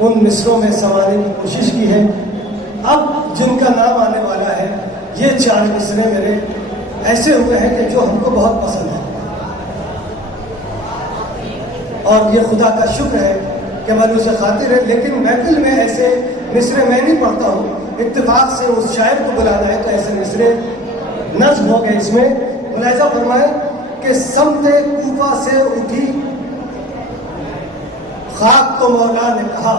ان مصروں میں سنوارنے کی کوشش کی ہے۔ اب جن کا نام آنے والا ہے، یہ 4 مصرے میرے ایسے ہوئے ہیں کہ جو ہم کو بہت پسند ہے، اور یہ خدا کا شکر ہے کہ ملوث خاطر ہے۔ لیکن محفل میں ایسے مصرے میں نہیں پڑھتا ہوں، اتفاق سے اس شاعر کو بلانا ہے تو ایسے مصرے نظم ہو گئے۔ اس میں ملاحظہ فرمائے کہ سمت کوفہ سے اٹھی خاک تو مولا نے کہا،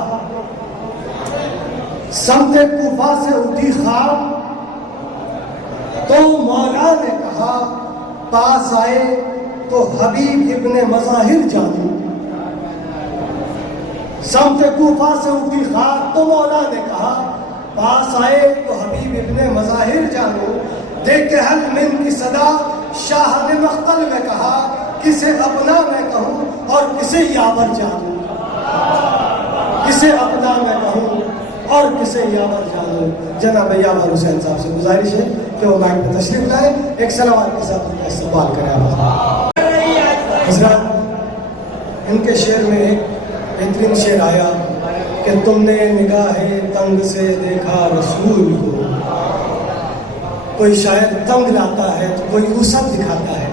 سمت کوفہ سے اٹھی خاک تو مولا نے کہا، پاس آئے تو حبیب ابن مظاہر جانو۔ سمت کوفہ سے اٹھی خاک تو مولا نے کہا، پاس آئے تو حبیب ابن مظاہر جانو۔ دیکھ کے حل من کی صدا شاہ نے مختل میں کہا، کسے اپنا میں کہوں اور کسے یاور جانوں، کسے اپنا میں کہوں اور کسے یاور جانوں۔ جناب یاور حسین صاحب سے گزارش ہے کہ وہ مائک پہ تشریف لائے، ایک سلوات کے ساتھ ان کا استقبال کریں۔ حضرات، ان کے شعر میں ایک بہترین شعر آیا کہ تم نے نگاہ تنگ سے دیکھا رسول کو۔ کوئی شاعر تنگ لاتا ہے تو کوئی وسعت دکھاتا ہے۔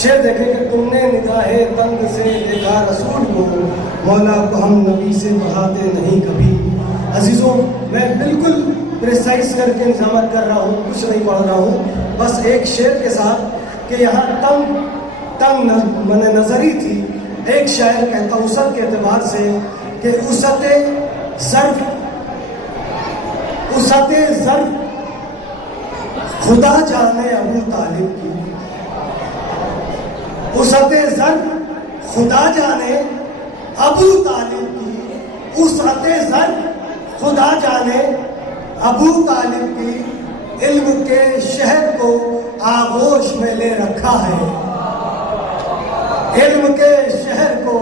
شعر دیکھیں کہ تم نے نگاہ تنگ سے دیکھا رسول کو، مولا کو ہم نبی سے بڑھاتے نہیں کبھی۔ عزیزوں، میں بالکل پریسائز کر کے انتظامات کر رہا ہوں، کچھ نہیں پڑھ رہا ہوں، بس ایک شعر کے ساتھ کہ یہاں تنگ من نظری تھی۔ ایک شاعر کہتا وسعت کے اعتبار سے کہ وسعت ظرف خدا جانے ابو طالب کی، وسعت ظرف خدا جانے ابو طالب کی، وسعت ظرف خدا جانے ابو طالب کی، علم کے شہر کو آغوش میں لے رکھا ہے، علم کے شہر کو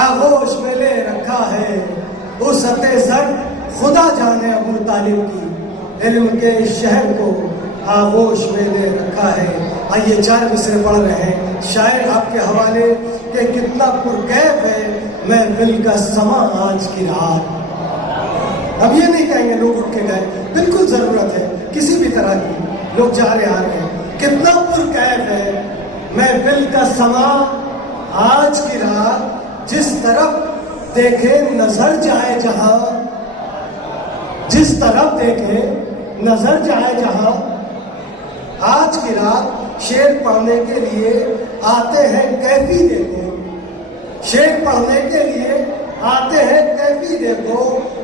آغوش میں لے رکھا ہے، وسعت ظرف خدا جانے ابو طالب کی، علم کے شہر کو آغوش میں لے رکھا ہے۔ آئیے 4 مصرے پڑھ رہے ہیں، شاعر آپ کے حوالے کہ کتنا پرکیف ہے محفل کا سما آج کی رات۔ اب یہ نہیں کہیں گے لوگ اٹھ کے گئے، بالکل ضرورت ہے کسی بھی طرح کی، لوگ جا رہے آ رہے ہیں، کتنا پرکیف ہے محفل کا سما آج کی رات، جس طرف دیکھے نظر جائے جہاں، جس طرف دیکھے نظر جائے جہاں، آج کی رات شعر پڑھنے کے لیے آتے ہیں کیفی دیکھو، شعر پڑھنے کے لیے آتے ہیں کیفی دیکھو،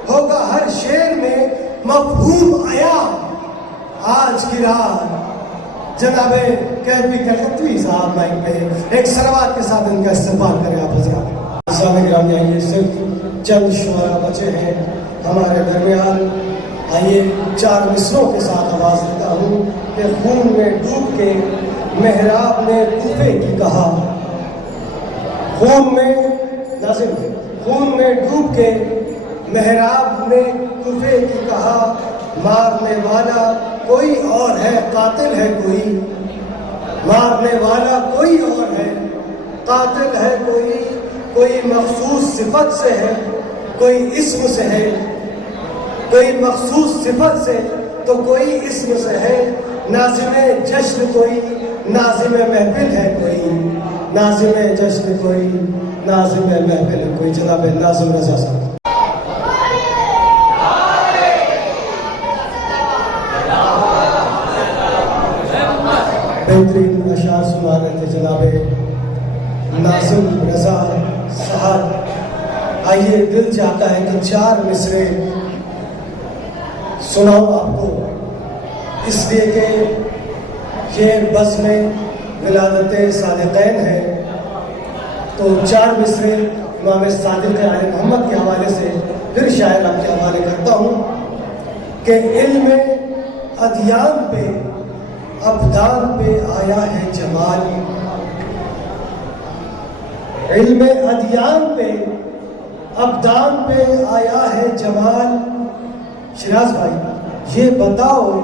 ہوگا ہر شعر میں مفہوم آیا آج کی رات۔ جناب کیفی کلکتوی صاحب مائک پہ ایک سلوات کے ساتھ ان کا استقبال کریں آپ حضرات۔ سامنے گرامی، آئیے صرف چند شعرا بچے ہیں ہمارے درمیان، آئیے 4 مصروں کے ساتھ آواز دیتا ہوں کہ خون میں ڈوب کے محراب نے کوفے کی کہا، خون میں ناظم، خون میں ڈوب کے محراب نے کوفے کی کہا، مارنے والا کوئی اور ہے قاتل ہے کوئی، مارنے والا کوئی اور ہے قاتل ہے کوئی، کوئی مخصوص صفت سے ہے کوئی اسم سے ہے، کوئی مخصوص صفت سے تو کوئی اسم سے ہے، ناظم جشن کوئی ناظم محفل ہے کوئی، ناظم جشن کوئی ناظم محفل ہے کوئی۔ جناب ناظم رضا صاحب۔ بہترین اشعار سنا رہے تھے جناب ناظم رضا صاحب۔ آئیے دل چاہتا ہے کہ 4 مصرے سناؤں آپ کو، اس لیے کہ یہ بزم ولادت صادقین ہے، تو 4 مصرے امام صادق علیہ محمد کے حوالے سے پھر شاعر آپ کے حوالے کرتا ہوں کہ علم ادیان پہ ابدان پہ آیا ہے جمال، علم ادیان پہ ابدان پہ آیا ہے جمال۔ شیراز بھائی یہ بتاؤ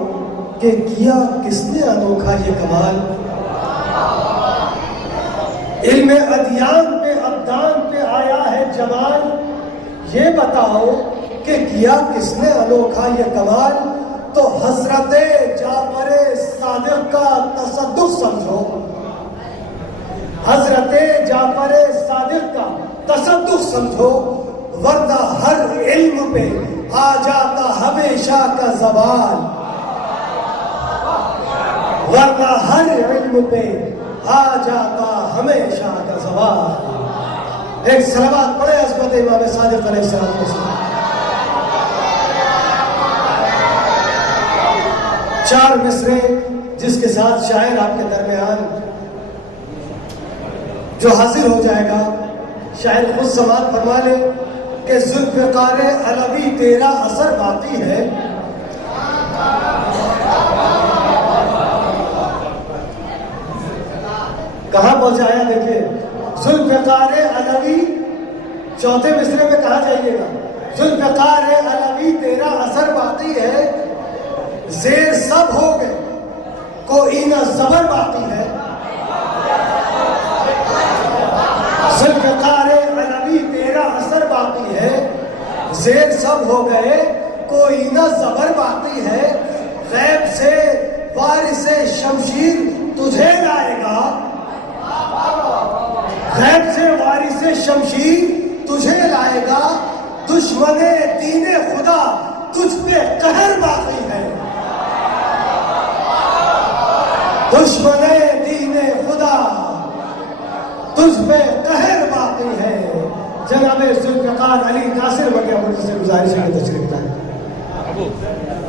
کہ کیا کس نے انوکھا یہ کمال، علم ادیان پہ ابدان پہ آیا ہے جمال، یہ بتاؤ کہ کیا کس نے انوکھا یہ کمال؟ تو حضرت جعفر صادق کا تصدق سمجھو، حضرت جعفر صادق کا تصدق سمجھو، ورنہ ہر علم پہ آ جاتا ہمیشہ کا زوال، ورنہ ہر علم پہ آ جاتا ہمیشہ کا زوال۔ ایک صلوات پڑھے عظمت امام صادق علیہ السلام۔ 4 مصرے جس کے ساتھ شاعر آپ کے درمیان جو حاضر ہو جائے گا، شاعر خود سماعت فرما لے کہ ذوالفقار علوی تیرا اثر باقی ہے، کہاں پہنچایا دیکھیے، ذوالفقار علوی 4تھے مصرے میں کہا جائیے گا، ذوالفقار علوی تیرا اثر باقی ہے، زیر سب ہو گئے کوئی نہ زبر باقی ہے، ذوالفقار علوی تیرا اثر باقی ہے، زیر سب ہو گئے کوئی نہ زبر باقی ہے، غیب سے وارث شمشیر تجھے لائے گا، غیب سے وارث شمشیر تجھے لائے گا، دشمن دین خدا تجھ پہ قہر باقی ہے، دشمن دین خدا تجھ پہ قہر باقی ہے۔ جناب ذوالفقار علی ناصر بگیا مجھ سے گزارش ہے کہ تشریف لائیں۔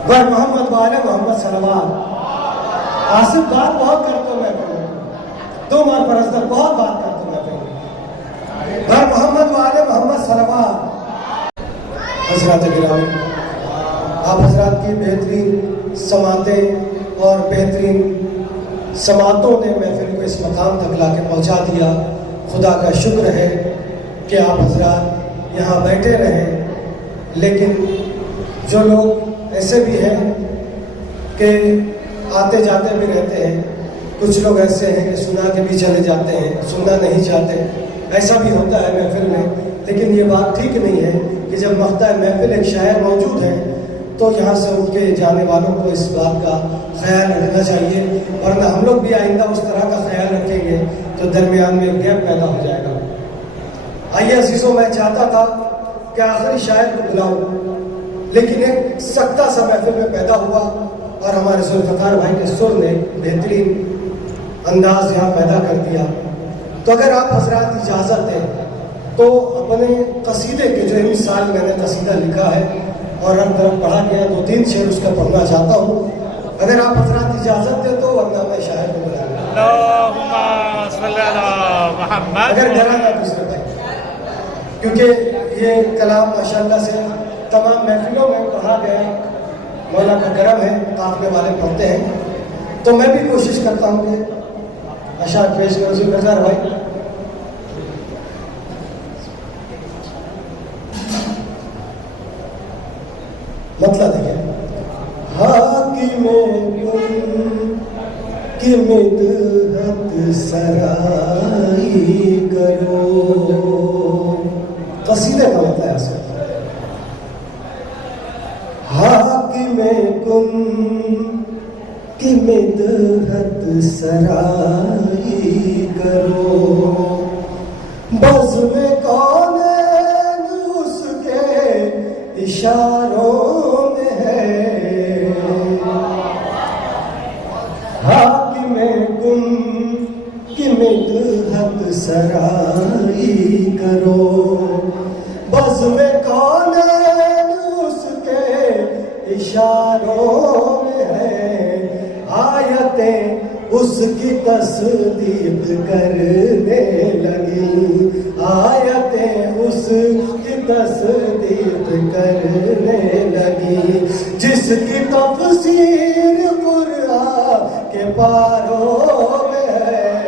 بر محمد والے محمد صلوات۔ آصف بات بہت کرتا ہوں میں، 2 ماہ پر حضرت بہت بات کرتا ہوں میں، بر محمد والے محمد صلوات۔ حضرات گرامی، آپ حضرات کی بہترین سماعتیں اور بہترین سماعتوں نے محفل کو اس مقام تک لا کے پہنچا دیا۔ خدا کا شکر ہے کہ آپ حضرات یہاں بیٹھے رہیں، لیکن جو لوگ ایسے بھی ہیں کہ آتے جاتے بھی رہتے ہیں، کچھ لوگ ایسے ہیں کہ سنا کے بھی چلے جاتے ہیں، سننا نہیں چاہتے، ایسا بھی ہوتا ہے محفل میں، لیکن یہ بات ٹھیک نہیں ہے کہ جب مقطع محفل ایک شاعر موجود ہے تو یہاں سے اٹھ کے جانے والوں کو اس بات کا خیال رکھنا چاہیے، ورنہ ہم لوگ بھی آئندہ اس طرح کا خیال رکھیں گے تو درمیان میں ایک گیپ پیدا ہو جائے گا۔ آئیے عزیزوں، میں چاہتا تھا کہ آخری شاعر کو بلاؤں، لیکن ایک سکتہ سا محفل میں پیدا ہوا اور ہمارے ذوالفقار بھائی کے سر نے بہترین انداز یہاں پیدا کر دیا۔ تو اگر آپ حضرات اجازت دیں تو اپنے قصیدے کے جو ان سال میں نے قصیدہ لکھا ہے اور ہر طرف پڑھا گیا 2-3 شعر اس کا پڑھنا چاہتا ہوں، اگر آپ حضرات اجازت دیں تو، ورنہ میں شاعر کو بلا لوں۔ اللہم صلی علی محمد۔ اگر ڈرا نہ دوسرے بھائی، کیونکہ یہ کلام ماشاءاللہ سے تمام محفلوں میں پڑھا گیا، مولا کا کرم ہے، قافلے والے پڑھتے ہیں، تو میں بھی کوشش کرتا ہوں کہ اشعار پیش کروں۔ ذوالفقار بھائی مطلب دیکھیں، حاکم کن کی مدحت سرائی کرو، قصیدے کا مطلب ہے اصل، حاکم کن کی مدحت سرائی کرو، بزم کونین اس کے اشاروں میں ہے، حاکم کن کی مدحت سرائی کرو، بزم کونین اس کے اشاروں میں ہے، آیتیں اس کی تصدیق کرنے لگی، آیتیں اس کی تصدیق کرنے لگی، جس کی تفسیر قرآن کے پاروں میں ہے،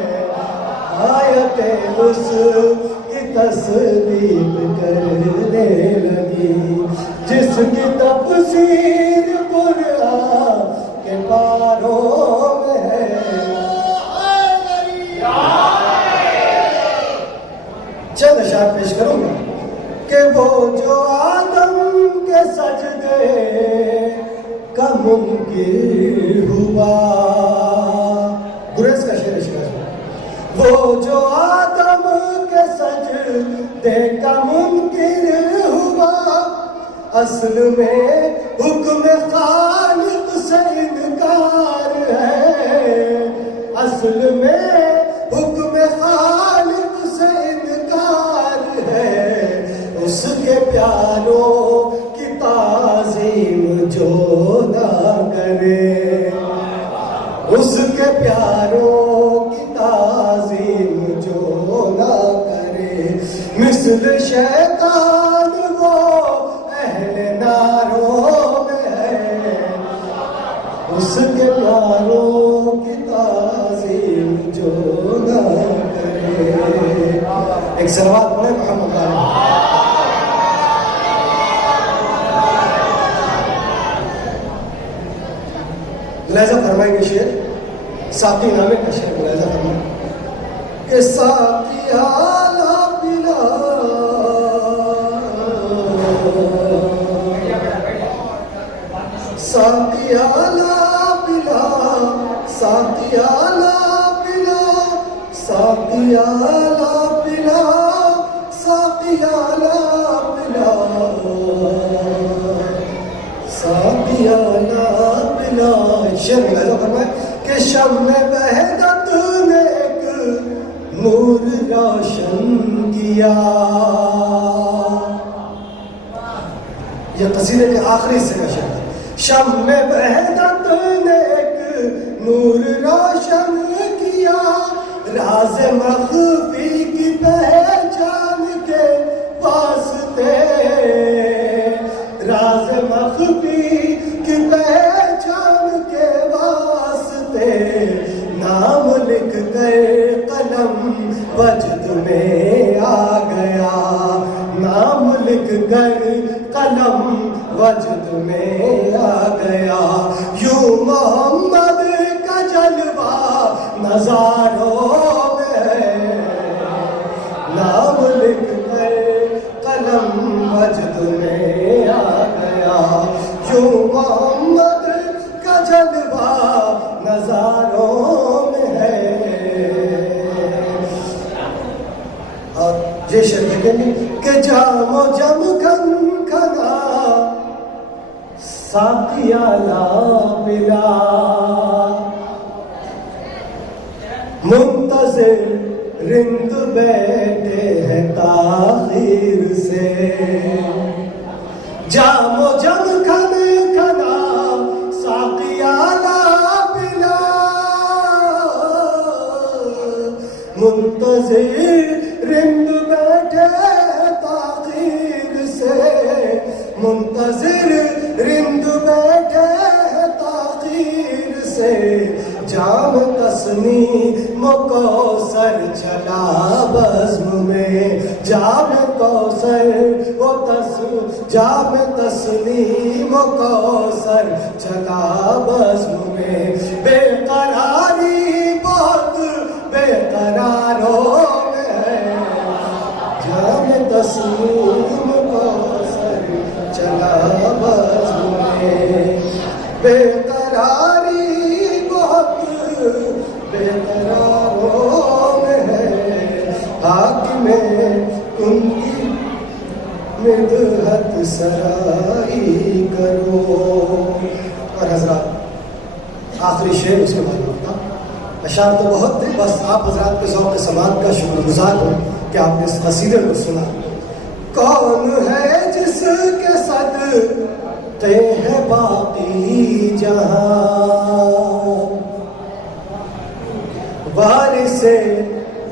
آیتیں اس کی تصدیق کرنے لگی، جس کی تفسیر قرآن کے پاروں میں ہے۔ چند اشعار پیش کروں گا، کہ وہ جو آدم کے سجدے کا منکر ہوا. گریز کا شعر اشکال. وہ جو آدم کے سجدے کا منکر ہوا اصل میں حکم خالق سے انکار ہے. اصل میں حکم خالق سے انکار ہے. اس کے پیاروں کی تعظیم جو نہ کرے, اس کے پیاروں کی تعظیم جو نہ کرے, مثل شیطان وہ اہل ناروں میں ہے. اس کے پیاروں کی تعظیم جو نہ کرے. ایک صلوات پڑھیں محمد علیہ. ملاحظہ فرمائیں گے شعر ساقی نامے کا شعر ملاحظہ فرمائیں کہ ساقی آلا پلا ساقی آلا پلا ساقی آلا پلا ساقی آلا پلا ساقی آلا پلا ساقی آلا پلا. شعر ملاحظہ فرمائیں کہ شمع وحدت نے ایک نور روشن کیا. یہ قصیدے کے آخری حصے کا شعر ہے. شمع وحدت نے ایک نور روشن کیا, راز مخفی کی پہچان کے واسطے, راز مخفی کی پہچان کے واسطے نام لکھ کر قلم وجد میں آ گیا. نام لکھ کر قلم وجد میں آ گیا. یوں محمد کا جلوہ نظاروں میں ہے. نام لکھ کر قلم وجد میں آ گیا. یوں محمد کا جلوہ نظاروں میں ہے. اور یہ شعر دیکھیں گے کہ جام و جم کھن کھنا ساقی آلا پلا, منتظر رند بیٹھے ہیں تاخیر سے. جام و جم کھن کھنا ساقی آلا پلا, منتظر رند بیٹھے تاخیر سے. منتظر رند بیٹھے تاخیر سے. جام تسنیم کوثر چلا بزم میں. جام کوثر جام تسنیم کوثر چلا بزم میں. بے قراری بہت بے قراروں میں ہے. جام تسنیم کوثر چلا بزم میں. بے قراری بہت بے قراروں میں ہے. حاکم کن کی مدحت سرائی کرو. اور حضرات آخری شعر اس کے بعد ہوتا. اشعار تو بہت تھے, بس آپ حضرات کے ذوق سماعت کا شکر گزار ہوں کہ آپ نے اس قصیدے کو سنا. کون ہے جس کے صدقے ہے باقی جہاں, وارث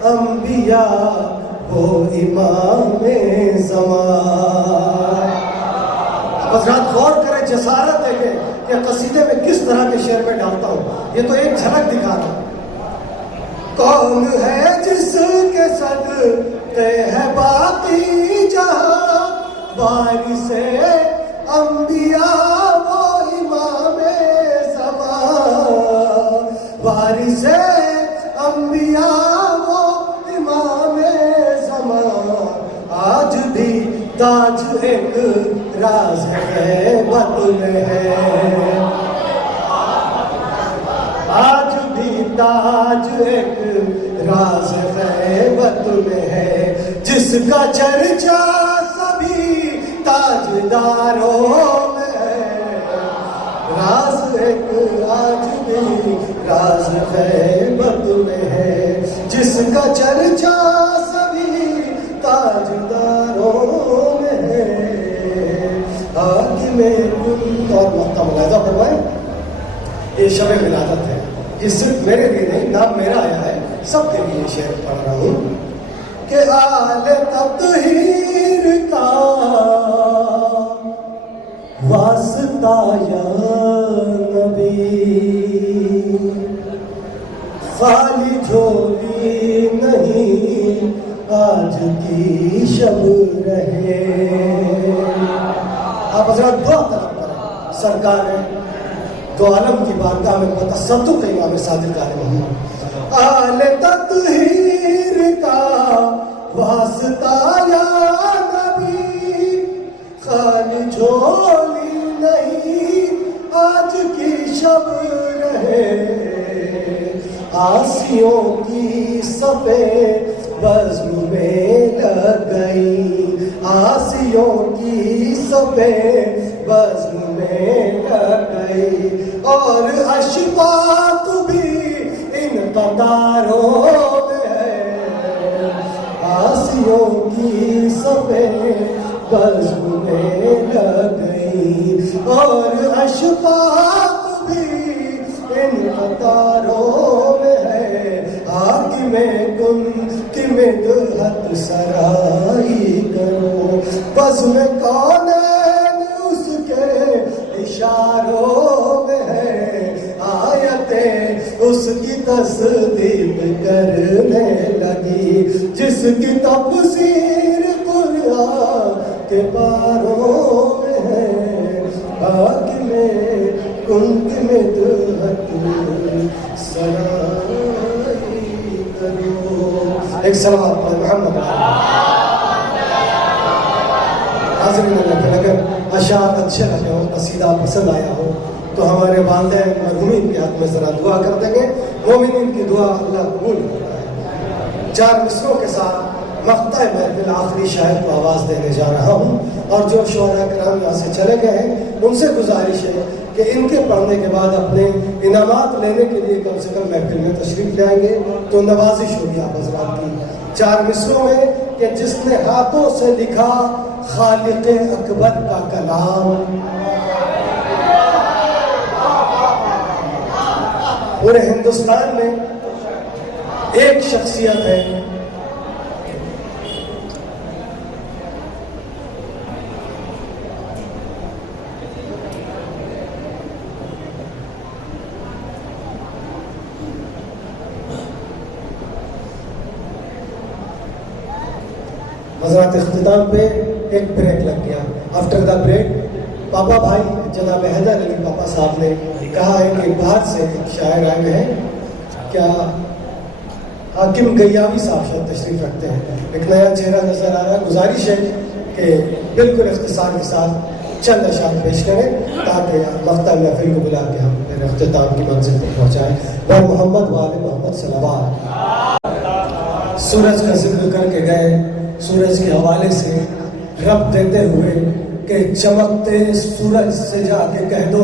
انبیاء وہ امام زمان. حضرات غور کریں, جسارت دیکھیں کہ قصیدے میں کس طرح کے شعر میں ڈالتا ہوں. یہ تو ایک جھلک دکھا رہا ہوں. کون ہے جس کے صدقے ہے باقی جہاں, وارث انبیاء وہ امام زمان. وارث انبیاء وہ امام زمان. آج بھی تاج ایک راز غیبت میں ہے، آج بھی تاج ایک راز غیبت میں ہے، جس کا چرچا سبھی تاجداروں میں ہے، راز ایک آج بھی راز غیبت میں ہے، جس کا چرچا سبھی تاجداروں میں ہے، حاکم کل اور مقطع ملاحظہ فرمائیں، یہ شب ولادت ہے، یہ صرف میرے لیے نہیں، نام میرا آیا ہے، سب کے لیے شعر پڑھ رہا ہوں کہ آل تطہیر کا واسطہ یا نبی، خالی جھولی نہیں آج کی شب رہے۔ آپ حضرات دعا طلب کریں، سرکار ہے دو عالم کی بارگاہ میں بتصدق امام صادق علیہ محمد، آل تطہیر کا واسطہ یا نبی، خالی جھولی نہیں آج کی شب رہے، آسیوں کی صفیں بزم میں لگ گئی، آسیوں کی صفیں بزم میں لگ گئی، اور اشفاق بھی ان قطاروں میں ہے، آسیوں کی صفیں بزم میں لگ گئی، اور اشفاق بھی ان قطاروں میں ہے، حاکم کن کی مدحت سرائی کرو، بزم کونین اس کے اشاروں میں ہے، آیتیں اس کی تصدیق کرنے لگی، جس کی تفسیر قرآن کے پاروں میں ہے، حاکم کن کی مدحت سرائی کرو۔ ایک سلام پر محمد حاضرین اللہ، اگر اشعار اچھے لگے ہوں، قصیدہ پسند آیا ہو تو ہمارے والدین مرحومین کے حق میں ذرا دعا کر دیں گے، مومنین کی دعا اللہ قبول کرتا ہے۔ 4 مصروں کے ساتھ مقطع محفل آخری شاعر کو آواز دینے جا رہا ہوں، اور جو شعراء کرام یہاں سے چلے گئے ہیں ان سے گزارش ہے کہ ان کے پڑھنے کے بعد اپنے انعامات لینے کے لیے کم سے کم محفل میں تشریف لائیں گے، تو نوازش ہوگی آپ حضرات کی 4 مصروں میں کہ جس نے ہاتھوں سے لکھا خالق اکبر کا کلام، پورے ہندوستان میں ایک شخصیت ہے حضرات، اختتام پہ ایک بریک لگ گیا۔ آفٹر دا بریک پاپا بھائی جناب حیدر علی پاپا صاحب نے کہا ہے کہ باہر سے ایک شاعر آئے ہیں، کیا حاکم گیاوی صاحب شاید تشریف رکھتے ہیں، ایک نیا چہرہ نظر آ رہا ہے، گزارش ہے کہ بالکل اختصار کے ساتھ چند اشعار پیش کریں تاکہ مقطع محفل کو بلا کے ہم پھر اختتام کی منزل تک پہنچائیں۔ اور محمد وآل محمد صلوات۔ سورج کا ذکر کر کے گئے، سورج کے حوالے سے رب دیتے ہوئے کہ چمکتے سورج سے جا کے کہہ دو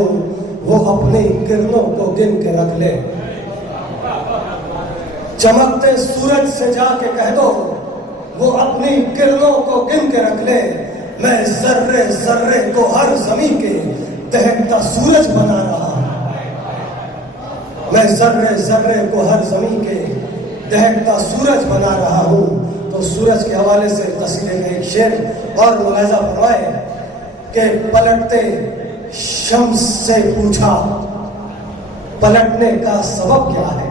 وہ اپنی کرنوں کو گن کے رکھ لے، چمکتے سورج سے جا کے کہہ دو وہ اپنی کرنوں کو گن کے رکھ لے، میں ذرے ذرے کو ہر زمین کے دہکتا سورج بنا رہا ہوں، میں ذرے ذرے کو ہر زمین کے دہکتا سورج بنا رہا ہوں۔ تو سورج کے حوالے سے قصیدے میں ایک شعر اور ملاحظہ فرمائے کہ پلٹتے شمس سے پوچھا پلٹنے کا سبب کیا ہے،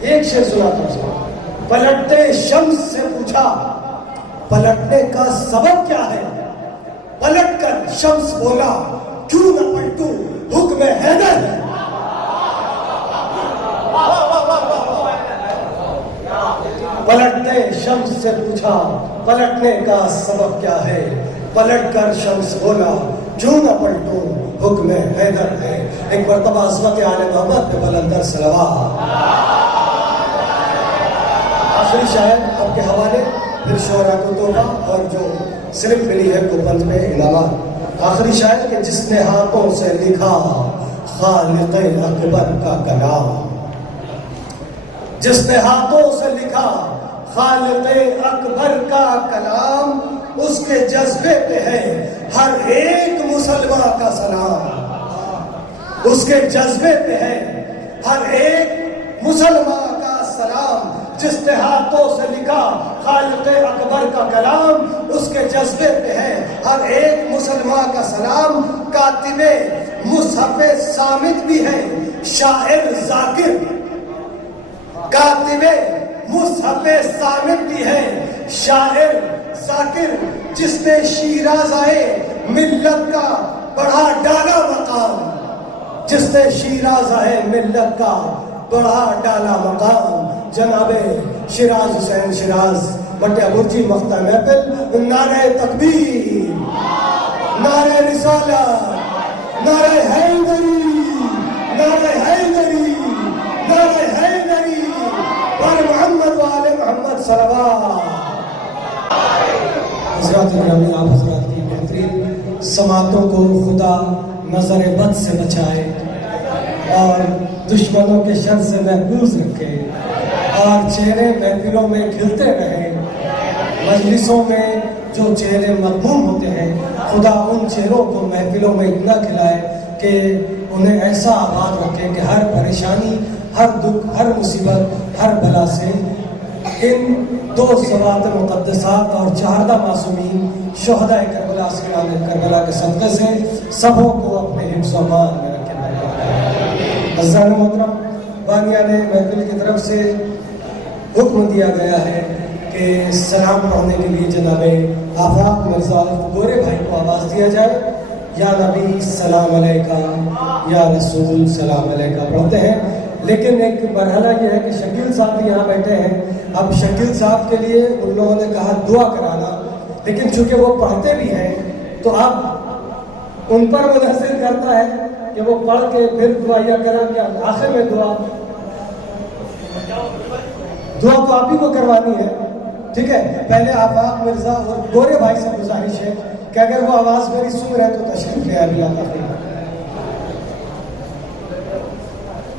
ایک شعر سنا تھا، پلٹتے شمس سے پوچھا پلٹنے کا سبب کیا ہے، پلٹ کر شمس بولا کیوں نہ پلٹوں حکم حیدر ہے، پلٹتے شمس سے پوچھا پلٹنے کا سبب کیا ہے، پلٹ کر شمس بولا جو نہ پلٹوں حکم حیدر ہے۔ ایک مرتبہ عظمت آل محمد پہ بلندر صلوات۔ آخری شاعر آپ کے حوالے، پھر شعراء کو تحفہ اور جو سلپ ملی ہے کوپن میں انعامات۔ آخری شاعر کہ جس نے ہاتھوں سے لکھا خالق اکبر کا کلام، جس نے ہاتھوں سے لکھا خالق اکبر کا کلام، اس کے جذبے پہ ہے ہر ایک مسلمان کا سلام، اس کے جذبے پہ ہے ہر ایک مسلمان کا سلام، جس نے ہاتھوں سے لکھا خالق اکبر کا کلام، اس کے جذبے پہ ہے ہر ایک مسلمان کا سلام۔ کاتب مصحف صامت بھی ہے شاعر ذاکر، کاتب مصحف صامت بھی ہے شاعر ذاکر، جس نے شیراز آئے ملت کا بڑھا ڈالا مقام، جس نے شیراز آئے ملت کا بڑھا ڈالا مقام۔ جناب شیراز حسین شیراز بٹیا برجی مختہ محفل، نعرہ تکبیر، نعرہ رسالت، نعرہ حیدری، نعرہ حیدری، نعرہ حیدری، پر محمد و آل محمد صلوات۔ حضرات گرامی، آپ حضرات کی بہترین سماعتوں کو خدا نظر بد سے بچائے اور دشمنوں کے شر سے محفوظ رکھے، اور چہرے محفلوں میں کھلتے رہے۔ مجلسوں میں جو چہرے مضموم ہوتے ہیں، خدا ان چہروں کو محفلوں میں اتنا کھلائے کہ انہیں ایسا آباد رکھے کہ ہر پریشانی، ہر دکھ، ہر مصیبت، ہر بلا سے ان دو صلوات مقدسات اور 14 معصومین شہدائے کربلا اسکران کربلا کے صدقے سے سبوں کو اپنے حفظ و امان میں رکھے۔ عزیزان محترم، بانیان محفل کی طرف سے حکم دیا گیا ہے کہ سلام پڑھنے کے لیے جناب آفاق مرزا گورے بھائی کو آواز دیا جائے۔ یا نبی سلام علیکہ، یا رسول سلام علیکہ پڑھتے ہیں، لیکن ایک مرحلہ یہ ہے کہ شکیل صاحب بھی یہاں بیٹھے ہیں۔ اب شکیل صاحب کے لیے ان لوگوں نے کہا دعا کرانا، لیکن چونکہ وہ پڑھتے بھی ہیں تو اب ان پر منحصر کرتا ہے کہ وہ پڑھ کے پھر دعائیہ کرا کہ آخر میں دعا تو آپ ہی کو کروانی ہے، ٹھیک ہے؟ پہلے آفاق مرزا اور گورے بھائی سے گزارش ہے کہ اگر وہ آواز میری سن رہے تو تشریف لے آئیے۔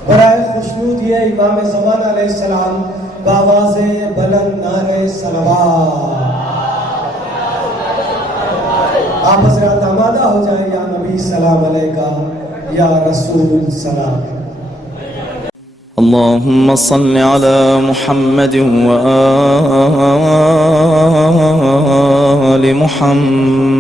برائے خوشنود یہ امام زمان علیہ السلام بآواز بلند نعرہ صلوات۔ آپ حضرات آمادہ ہو جائیں، یا نبی سلام علیکہ، یا رسول سلام۔ اللهم صل على محمد وآل محمد